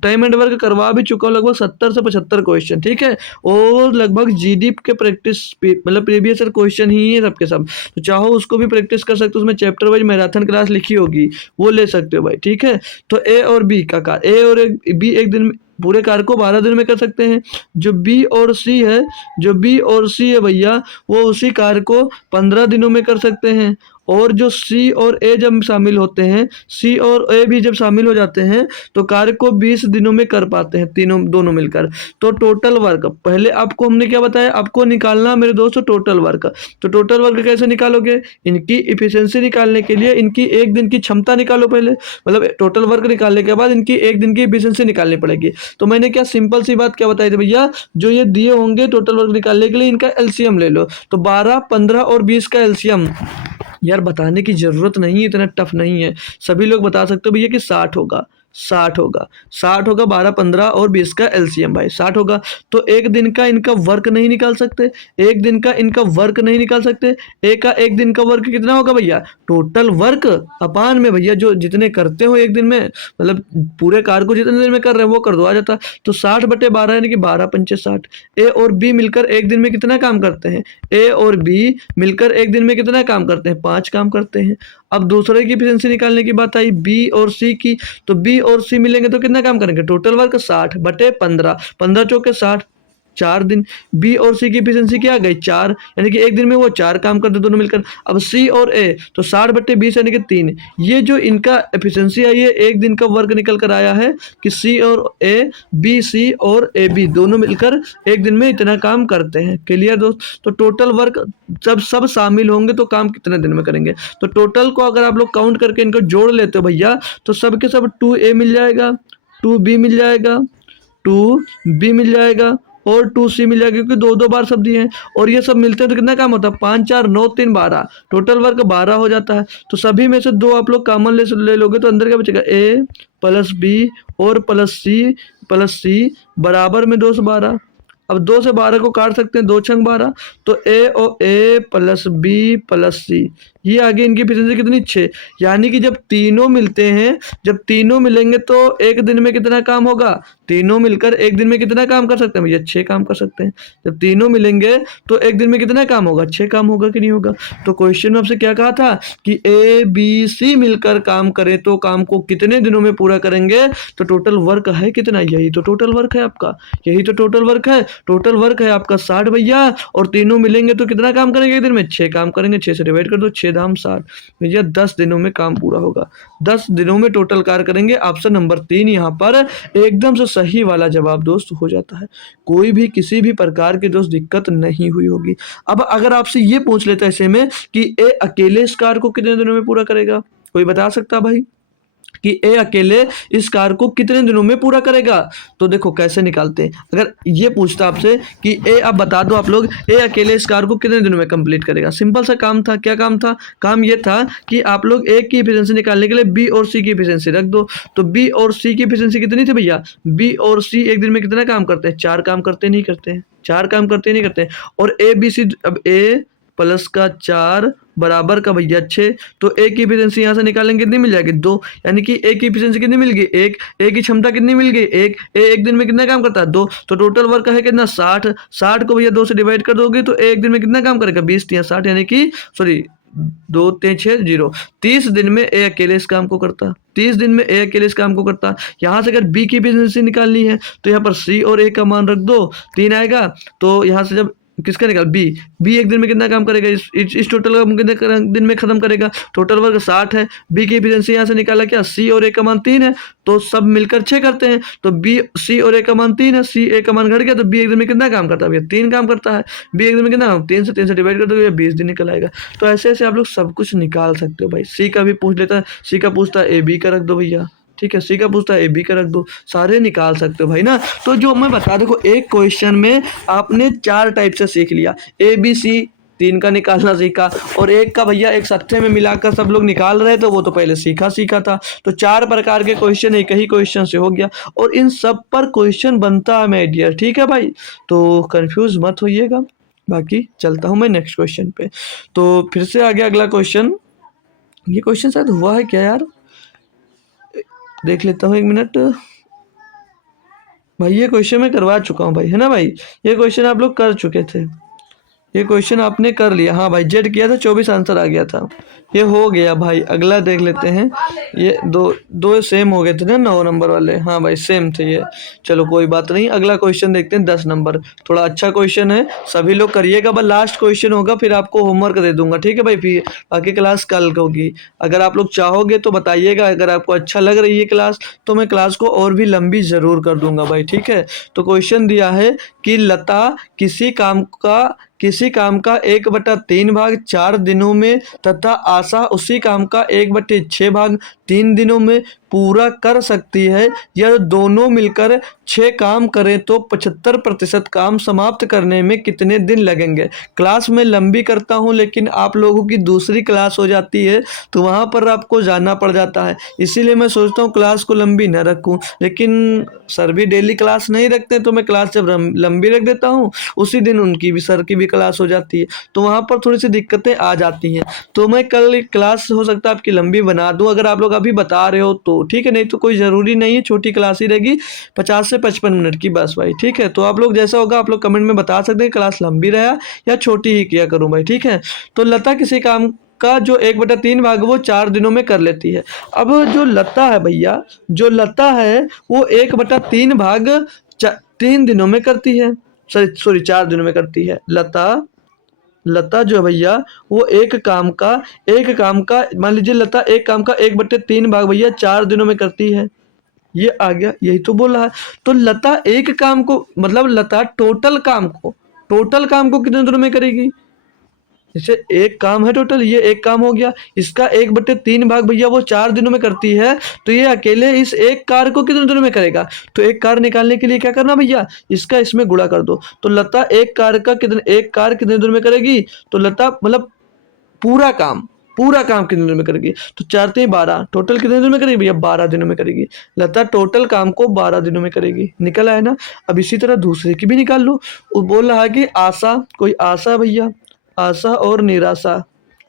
टाइम एंड वर्क करवा भी चुका हूँ, लगभग 70 से 75 क्वेश्चन, ठीक है। और लगभग जीडी के प्रैक्टिस मतलब प्रीवियस ईयर क्वेश्चन ही है सबके सब, तो चाहो उसको भी प्रैक्टिस कर सकते हो, उसमें चैप्टर वाइज मैराथन क्लास लिखी होगी, वो ले सकते हो भाई, ठीक है। तो ए और बी का ए और बी एक दिन पूरे कार्य को 12 दिन में कर सकते हैं। जो बी और सी है, जो बी और सी है भैया, वो उसी कार्य को 15 दिनों में कर सकते हैं। और जो सी और ए जब शामिल होते हैं, सी और ए भी जब शामिल हो जाते हैं तो कार्य को 20 दिनों में कर पाते हैं, तीनों दोनों मिलकर। तो टोटल वर्क पहले आपको हमने क्या बताया, आपको निकालना मेरे दोस्तों टोटल वर्क। तो टोटल वर्क कैसे निकालोगे, इनकी इफिशियंसी निकालने के लिए इनकी एक दिन की क्षमता निकालो पहले, मतलब टोटल वर्क निकालने के बाद इनकी एक दिन की इफिशियंसी निकालनी पड़ेगी। तो मैंने क्या सिंपल सी बात क्या बताई थी भैया, जो ये दिए होंगे टोटल वर्क निकालने के लिए इनका एलसीएम ले लो। तो 12, 15 और 20 का एलसीएम यार बताने की ज़रूरत नहीं है, इतना टफ नहीं है, सभी लोग बता सकते हो भैया कि 60 होगा, 60 होगा, 60 होगा। 12, 15 और 20 का एलसीएम भाई 60 होगा। तो एक दिन का इनका वर्क नहीं निकाल सकते, एक दिन का इनका वर्क नहीं निकाल सकते। एक दिन का वर्क कितना होगा भैया, टोटल वर्क अपान में भैया जो जितने करते हो एक दिन में, मतलब पूरे कार्य को जितने दिन में कर रहे हैं वो कर दो, आ जाता। तो 60/12 यानी कि 12 पंचे 60। ए और बी मिलकर एक दिन में कितना काम करते हैं, ए और बी मिलकर एक दिन में कितना काम करते हैं, 5 काम करते हैं। अब दूसरे की एफिशिएंसी निकालने की बात आई बी और सी की, तो बी और सी मिलेंगे तो कितना काम करेंगे, टोटल वर्क 60/15, 15 चौके 60, 4 दिन। बी और सी की एफिशिएंसी क्या आ गई, 4, यानी कि एक दिन में वो 4 काम करते दोनों मिलकर। अब सी और ए, तो 60/20 यानी कि 3। ये जो इनका एफिशिएंसी आई है, एक दिन का वर्क निकल कर आया है कि सी और ए, बी सी और ए बी दोनों मिलकर एक दिन में इतना काम करते हैं। क्लियर दोस्त। तो टोटल वर्क जब सब शामिल होंगे तो काम कितने दिन में करेंगे। तो टोटल को अगर आप लोग काउंट करके इनको जोड़ लेते हो भैया, तो सब के सब 2A मिल जाएगा, 2B मिल जाएगा, 2B मिल जाएगा और 2C मिल जाएगा, क्योंकि 2-2 बार सब दिए हैं। और ये सब मिलते हैं तो कितना काम होता है, 5, 4, 9, 3, 12, टोटल वर्क 12 हो जाता है। तो सभी में से 2 आप लोग कॉमन ले लोगे तो अंदर क्या बचेगा, A प्लस B और प्लस C बराबर में 2 से 12। अब 2 से 12 को काट सकते हैं, 2 छंग 12। तो ए और ए प्लस बी प्लस सी, ये आगे इनकी एफिशिएंसी कितनी, 6। यानी कि जब तीनों मिलते हैं, जब तीनों मिलेंगे तो एक दिन में कितना काम होगा, तीनों मिलकर एक दिन में कितना काम कर सकते हैं भैया, 6 काम कर सकते हैं। जब तीनों मिलेंगे तो एक दिन में कितना काम होगा, 6 काम होगा कि नहीं होगा। तो क्वेश्चन में आपसे क्या कहा था कि ए बी सी मिलकर काम करें तो काम को कितने दिनों में पूरा करेंगे। तो टोटल वर्क है कितना, यही तो टोटल वर्क है आपका, यही तो टोटल वर्क है। टोटल वर्क है आपका 60 भैया, और तीनों मिलेंगे तो कितना काम करेंगे एक दिन में, 6 काम करेंगे। 6 से डिवाइड कर दो, 6 दाम 60 भैया, 10 दिनों में काम पूरा होगा। 10 दिनों में टोटल कार्य करेंगे। ऑप्शन नंबर 3 यहाँ पर एकदम से सही वाला जवाब दोस्त हो जाता है। कोई भी किसी भी प्रकार की दोस्त दिक्कत नहीं हुई होगी। अब अगर आपसे ये पूछ लेते ऐसे में कि ए अकेले इस कार्य को कितने दिनों में पूरा करेगा, कोई बता सकता भाई कि ए अकेले इस कार्य को कितने दिनों में पूरा करेगा। तो देखो कैसे निकालते हैं। अगर ये पूछता आपसे कि ए, आप बता दो आप लोग, ए अकेले इस कार्य को कितने दिनों में कंप्लीट करेगा। सिंपल सा काम था, क्या काम था, काम ये था कि आप लोग ए की एफिशिएंसी निकालने के लिए बी और सी की एफिशिएंसी रख दो। तो बी और सी की एफिशिएंसी कितनी थी भैया, बी और सी एक दिन में कितना काम करते हैं, 4 काम करते नहीं करते हैं, 4 काम करते नहीं करते हैं। और ए बी सी, अब ए प्लस का 4 बराबर का भैया 6। तो ए की एफिशिएंसी यहाँ से निकालेंगे कितनी मिल जाएगी 2, यानी कि ए की एफिशिएंसी कितनी मिल गई 1, ए की क्षमता कितनी मिल गई 1, ए एक दिन में कितना काम करता है 2। तो टोटल वर्क है कितना 60, 60 को भैया 2 से डिवाइड कर दोगे तो ए एक दिन में कितना काम करेगा 20 या 60, यानी कि सॉरी 2 3 6 0, 30 दिन में ए अकेले इस काम को करता, 30 दिन में ए अकेले इस काम को करता। यहाँ से अगर बी की एफिशिएंसी निकालनी है तो यहाँ पर सी और ए का मान रख दो, 3 आएगा। तो यहाँ से जब किसका निकाल बी एक दिन में कितना काम करेगा, इस टोटल का कितने दिन में खत्म करेगा, टोटल वर्क 60 है, बी की एफिशिएंसी यहाँ से निकाला क्या, सी और ए का मान 3 है, तो सब मिलकर 6 करते हैं। तो बी सी और ए का मान 3 है, सी ए का मान घट गया, तो बी एक दिन में कितना काम करता है भैया 3 काम करता है। बी एक दिन में कितना 3 से डिवाइड कर दोगे 20 दिन निकल आएगा। तो ऐसे ऐसे आप लोग सब कुछ निकाल सकते हो भाई। सी का भी पूछ लेता है, सी का पूछता है ए बी का रख दो भैया, ठीक है, सी का पूछता है ए बी का रख दो, सारे निकाल सकते हो भाई ना। तो जो मैं बता देखो एक क्वेश्चन में आपने 4 टाइप से सीख लिया, ए बी सी 3 का निकालना सीखा, और एक का भैया एक सत्ते में मिलाकर सब लोग निकाल रहे थे, वो तो पहले सीखा था। तो 4 प्रकार के क्वेश्चन एक ही क्वेश्चन से हो गया, और इन सब पर क्वेश्चन बनता है मेरे डियर, ठीक है भाई। तो कंफ्यूज मत होइएगा। बाकी चलता हूँ मैं नेक्स्ट क्वेश्चन पे। तो फिर से आ गया अगला क्वेश्चन। ये क्वेश्चन शायद हुआ है क्या यार, देख लेता हूँ 1 मिनट। भाई ये क्वेश्चन मैं करवा चुका हूँ भाई, है ना भाई, ये क्वेश्चन आप लोग कर चुके थे, ये क्वेश्चन आपने कर लिया। हाँ भाई जेड किया था 24 आंसर आ गया था, ये हो गया भाई। अगला देख लेते हैं, ये दो सेम हो गए थे ना 9 नंबर वाले, हाँ भाई सेम थे ये। चलो कोई बात नहीं, अगला क्वेश्चन देखते हैं 10 नंबर, थोड़ा अच्छा क्वेश्चन है, सभी लोग करिएगा। बस लास्ट क्वेश्चन होगा, फिर आपको होमवर्क दे दूंगा, ठीक है भाई। फिर बाकी क्लास कल होगी, अगर आप लोग चाहोगे तो बताइएगा। अगर आपको अच्छा लग रही है क्लास तो मैं क्लास को और भी लंबी ज़रूर कर दूंगा भाई, ठीक है। तो क्वेश्चन दिया है कि लता किसी काम का 1/3 भाग 4 दिनों में तथा आशा उसी काम का 1/6 भाग 3 दिनों में पूरा कर सकती है। यह दोनों मिलकर 6 काम करें तो 75% काम समाप्त करने में कितने दिन लगेंगे। क्लास में लंबी करता हूं, लेकिन आप लोगों की दूसरी क्लास हो जाती है तो वहां पर आपको जाना पड़ जाता है, इसीलिए मैं सोचता हूं क्लास को लंबी न रखूं। लेकिन सर भी डेली क्लास नहीं रखते, तो मैं क्लास जब लंबी रख देता हूँ उसी दिन उनकी भी, सर की भी क्लास हो जाती है, तो वहाँ पर थोड़ी सी दिक्कतें आ जाती हैं। तो मैं कल क्लास हो सकता है आपकी लंबी बना दूं, अगर आप लोग अभी बता रहे हो तो ठीक है, नहीं तो कोई ज़रूरी नहीं है, छोटी क्लास ही रहेगी 50 से 55 मिनट की बस भाई, ठीक है। तो आप लोग जैसा होगा आप लोग कमेंट में बता सकते हैं क्लास लंबी रहा या छोटी ही किया करूँ भाई, ठीक है। तो लता किसी काम का जो 1/3 भाग वो 4 दिनों में कर लेती है। अब जो लता है भैया, जो लता है वो 1/3 भाग 3 दिनों में करती है, सॉरी 4 दिनों में करती है। लता जो है भैया वो एक काम का मान लीजिए लता एक काम का 1/3 भाग भैया 4 दिनों में करती है, ये आ गया, यही तो बोल रहा है। तो लता एक काम को, मतलब लता टोटल काम को कितने दिनों में करेगी। जैसे एक काम है टोटल, ये एक काम हो गया, इसका 1/3 भाग भैया वो 4 दिनों में करती है, तो ये अकेले इस एक कार्य को कितने दिनों में करेगा। तो एक कार्य निकालने के लिए क्या करना भैया, इसका इसमें गुणा कर दो। तो लता एक कार्य कितने दिनों में करेगी, तो लता मतलब पूरा काम कितने दिनों में करेगी, तो 4 3 12, टोटल कितने दिनों में करेगी भैया 12 दिनों में करेगी। लता टोटल काम को 12 दिनों में करेगी, निकल आया ना। अब इसी तरह दूसरे की भी निकाल लो। वो बोल रहा है कि कोई आशा भैया, आशा और निराशा,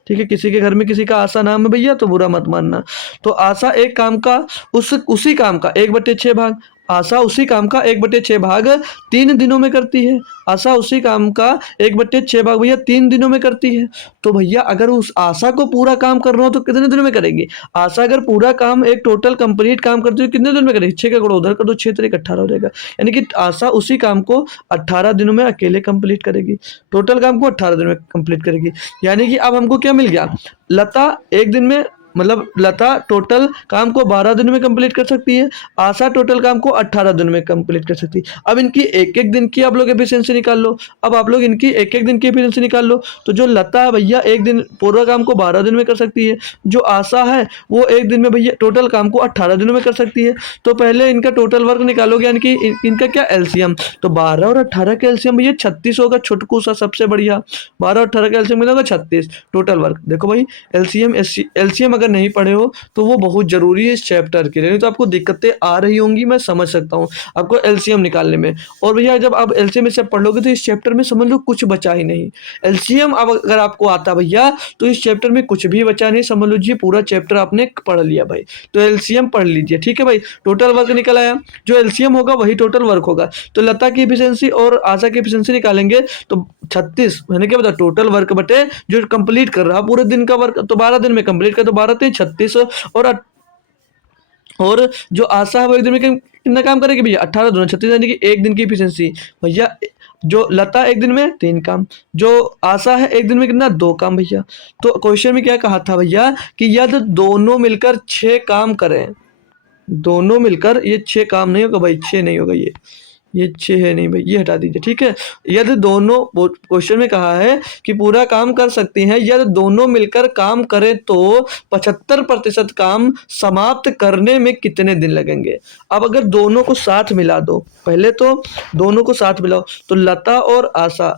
ठीक है, किसी के घर में किसी का आशा नाम है भैया तो बुरा मत मानना। तो आशा एक काम का उसी काम का 1/6 भाग, आशा उसी काम का 1/6 भाग 3 दिनों में करती है। आशा उसी काम का 1/6 भाग भैया 3 दिनों में करती है। तो भैया अगर उस आशा को पूरा काम करना हो तो कितने दिनों में करेगी। आशा अगर पूरा काम एक टोटल कंप्लीट काम करती है कितने दिन में करेगी, 6 का गुणा उधर कर दो, 6 3 18 हो जाएगा, यानी कि आशा उसी काम को 18 दिनों में अकेले कंप्लीट करेगी, टोटल काम को 18 दिनों में कंप्लीट करेगी। यानी कि अब हमको क्या मिल गया, लता एक दिन में, मतलब लता टोटल काम को 12 दिन में कंप्लीट कर सकती है, आशा टोटल काम को 18 दिन में कंप्लीट कर सकती है। अब इनकी एक एक दिन की आप लोग एफिशिएंसी निकाल लो, अब आप लोग इनकी एक एक दिन की एफिशिएंसी निकाल लो। तो जो लता है भैया एक दिन पूरा काम को 12 दिन में कर सकती है, जो आशा है वो एक दिन में भैया टोटल काम को 18 दिनों में कर सकती है। तो पहले इनका टोटल वर्क निकालोगे, यानी कि इनका क्या एलसीएम, तो 12 और 18 का एलसीएम भैया 36 होगा, छुटकू सा सबसे बढ़िया 12 और 18 का एलसीएम मिलेगा 36 टोटल वर्क। देखो भाई एलसीएम अगर नहीं पढ़े हो तो वो बहुत ज़रूरी है इस चैप्टर के लिए, नहीं तो आपको दिक्कतें आ रही होंगी, मैं समझ सकता हूँ आपको एलसीएम निकालने में। और भैया जब आप एलसीएम से पढ़ लोगे तो इस चैप्टर में समझ लो कुछ बचा ही नहीं। एलसीएम अब अगर आपको आता भैया तो इस चैप्टर में कुछ भी बचा नहीं, समझ लीजिए पूरा चैप्टर आपने पढ़ लिया भाई। तो एलसीएम पढ़ लीजिए, ठीक है भाई। टोटल वर्क निकल आया, जो एलसीएम होगा वही टोटल वर्क होगा। तो लता की एफिशिएंसी और आशा की एफिशिएंसी निकालेंगे तो 36, मैंने क्या बताया, टोटल वर्क बटे जो कंप्लीट कर रहा पूरे दिन का वर्क, तो 12 दिन में कंप्लीट कर, तो 12 3 36, और जो आशा है वो एक दिन में कितना काम करेगी भैया, 18 दूना 36, यानी कि एक दिन की एफिशिएंसी भैया। जो लता एक दिन में 3 काम, जो आशा है एक दिन में कितना 2 काम भैया। तो क्वेश्चन में क्या कहा था भैया कि यदि दोनों मिलकर 6 काम करें, दोनों मिलकर, ये 6 काम नहीं होगा भाई, 6 नहीं होगा, ये 6 है नहीं भाई, ये हटा दीजिए, ठीक है। यदि दोनों, क्वेश्चन में कहा है कि पूरा काम कर सकती हैं, यदि दोनों मिलकर काम करें तो 75% काम समाप्त करने में कितने दिन लगेंगे। अब अगर दोनों को साथ मिला दो, पहले तो दोनों को साथ मिलाओ, तो लता और आशा,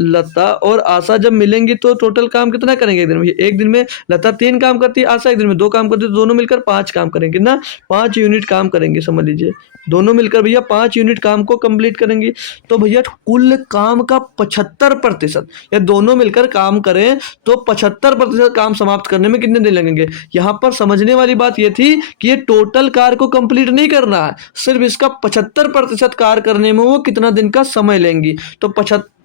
लता और आशा जब मिलेंगी तो टोटल काम कितना करेंगे एक दिन में। एक दिन में लता 3 काम करती है, आशा एक दिन में 2 काम करती है, तो दोनों मिलकर 5 काम करेंगे ना, 5 यूनिट काम करेंगे, समझ लीजिए दोनों मिलकर भैया 5 यूनिट काम को कंप्लीट करेंगे। तो भैया कुल काम का 75%, या दोनों मिलकर काम करें तो 75% काम समाप्त करने में कितने दिन लगेंगे। यहाँ पर समझने वाली बात ये थी कि ये टोटल कार्य को कंप्लीट नहीं करना है, सिर्फ इसका 75% कार्य करने में वो कितना दिन का समय लेंगी। तो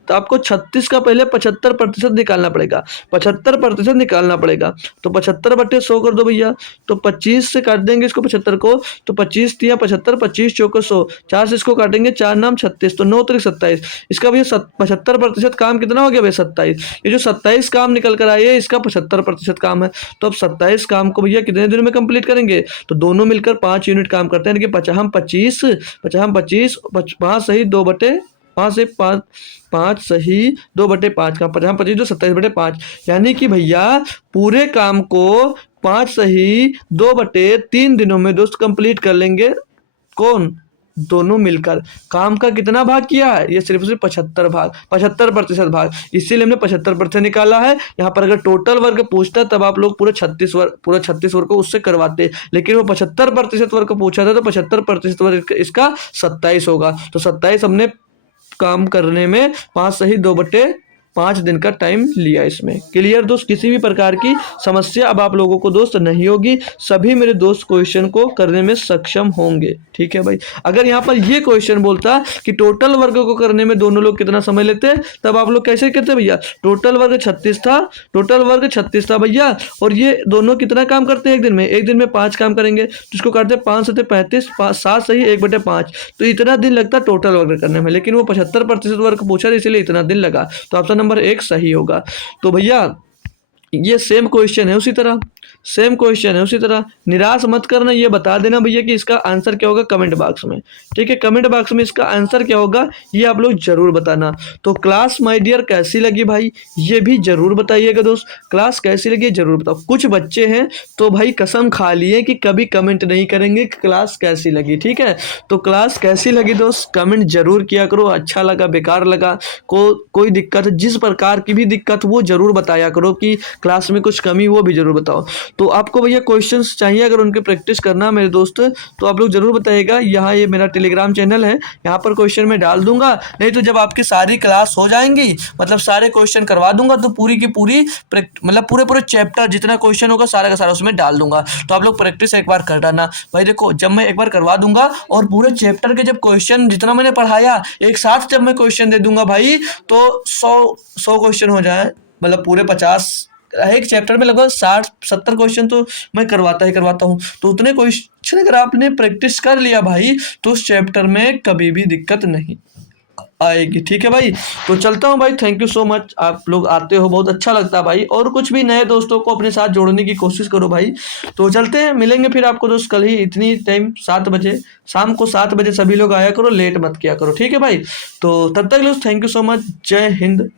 आपको 36 का पहले 75% निकालना पड़ेगा, 75% निकालना पड़ेगा। तो 75/100 कर दो भैया, तो 25 से काट देंगे इसको 75 को, तो 25 तिया 75, 25 चौको 100, 4 से इसको काटेंगे, 4 नाम 36, तो 9 3 27। इसका भैया 75% काम कितना हो गया भैया 27। ये जो 27 काम निकल कर आए इसका 75% काम है। तो अब 27 काम को भैया कितने दिनों में कंप्लीट करेंगे, तो दोनों मिलकर 5 यूनिट काम करते हैं, 25 5 सही 2/5 से 5 सही 2/5 का 25 जो 27/5, यानी कि भैया पूरे काम को 5 सही 2/3 दिनों में दोस्त कंप्लीट कर लेंगे। कौन, दोनों मिलकर। काम का कितना भाग किया है, ये सिर्फ 75 भाग, 75% भाग, इसीलिए हमने 75% निकाला है। यहाँ पर अगर टोटल वर्क पूछता तब आप लोग पूरा 36 वर्क को उससे करवाते, लेकिन वो 75% वर्क पूछा था तो 75% वर्क इसका 27 होगा। तो 27 हमने काम करने में 5 सही 2/5 दिन का टाइम लिया इसमें। क्लियर दोस्त, किसी भी प्रकार की समस्या अब आप लोगों को दोस्त नहीं होगी, सभी मेरे दोस्त क्वेश्चन को करने में सक्षम होंगे, ठीक है भाई। अगर यहाँ पर ये क्वेश्चन बोलता कि टोटल वर्ग को करने में दोनों लोग कितना समय लेते हैं, तब आप लोग कैसे कहते भैया, टोटल वर्ग 36 था भैया, और ये दोनों कितना काम करते हैं एक दिन में 5 काम करेंगे, तो इसको काटते 5 से 35, 7 सही 1/5, तो इतना दिन लगता टोटल वर्क करने में, लेकिन वो 75% वर्क पूछा था इसलिए इतना दिन लगा। तो ऑप्शन नंबर 1 सही होगा। तो भैया ये सेम क्वेश्चन है उसी तरह निराश मत करना, ये बता देना भैया कि इसका आंसर क्या होगा कमेंट बॉक्स में, ठीक है। कमेंट बॉक्स में इसका आंसर क्या होगा ये आप लोग जरूर बताना। तो क्लास माय डियर कैसी लगी भाई, ये भी जरूर बताइएगा दोस्त, क्लास कैसी लगी जरूर बताओ। कुछ बच्चे हैं तो भाई कसम खा लिए कि कभी कमेंट नहीं करेंगे क्लास कैसी लगी, ठीक है। तो क्लास कैसी लगी दोस्त कमेंट जरूर किया करो, अच्छा लगा बेकार लगा, कोई दिक्कत, जिस प्रकार की भी दिक्कत वो जरूर बताया करो कि क्लास में कुछ कमी वो भी जरूर बताओ। तो आपको भैया क्वेश्चंस चाहिए अगर उनके प्रैक्टिस करना मेरे दोस्त, तो आप लोग जरूर बताइएगा। यहाँ ये मेरा टेलीग्राम चैनल है, यहाँ पर क्वेश्चन मैं डाल दूंगा, नहीं तो जब आपकी सारी क्लास हो जाएंगी, मतलब सारे क्वेश्चन करवा दूंगा, तो पूरी की पूरी मतलब पूरे चैप्टर जितना क्वेश्चन होगा सारा का सारा उसमें डाल दूंगा। तो आप लोग प्रैक्टिस एक बार कर डालना भाई। देखो जब मैं एक बार करवा दूंगा और पूरे चैप्टर के जब क्वेश्चन जितना मैंने पढ़ाया एक साथ जब मैं क्वेश्चन दे दूंगा भाई, तो 100 क्वेश्चन हो जाए, मतलब पूरे 50, एक चैप्टर में लगभग 60-70 क्वेश्चन तो मैं करवाता हूँ। तो उतने क्वेश्चन अगर आपने प्रैक्टिस कर लिया भाई तो उस चैप्टर में कभी भी दिक्कत नहीं आएगी, ठीक है भाई। तो चलता हूँ भाई, थैंक यू सो मच, आप लोग आते हो बहुत अच्छा लगता है भाई, और कुछ भी नए दोस्तों को अपने साथ जोड़ने की कोशिश करो भाई। तो चलते हैं, मिलेंगे फिर आपको दोस्त कल ही इतनी टाइम 7 बजे, शाम को 7 बजे सभी लोग आया करो, लेट मत किया करो, ठीक है भाई। तो तब तक दोस्त थैंक यू सो मच, जय हिंद।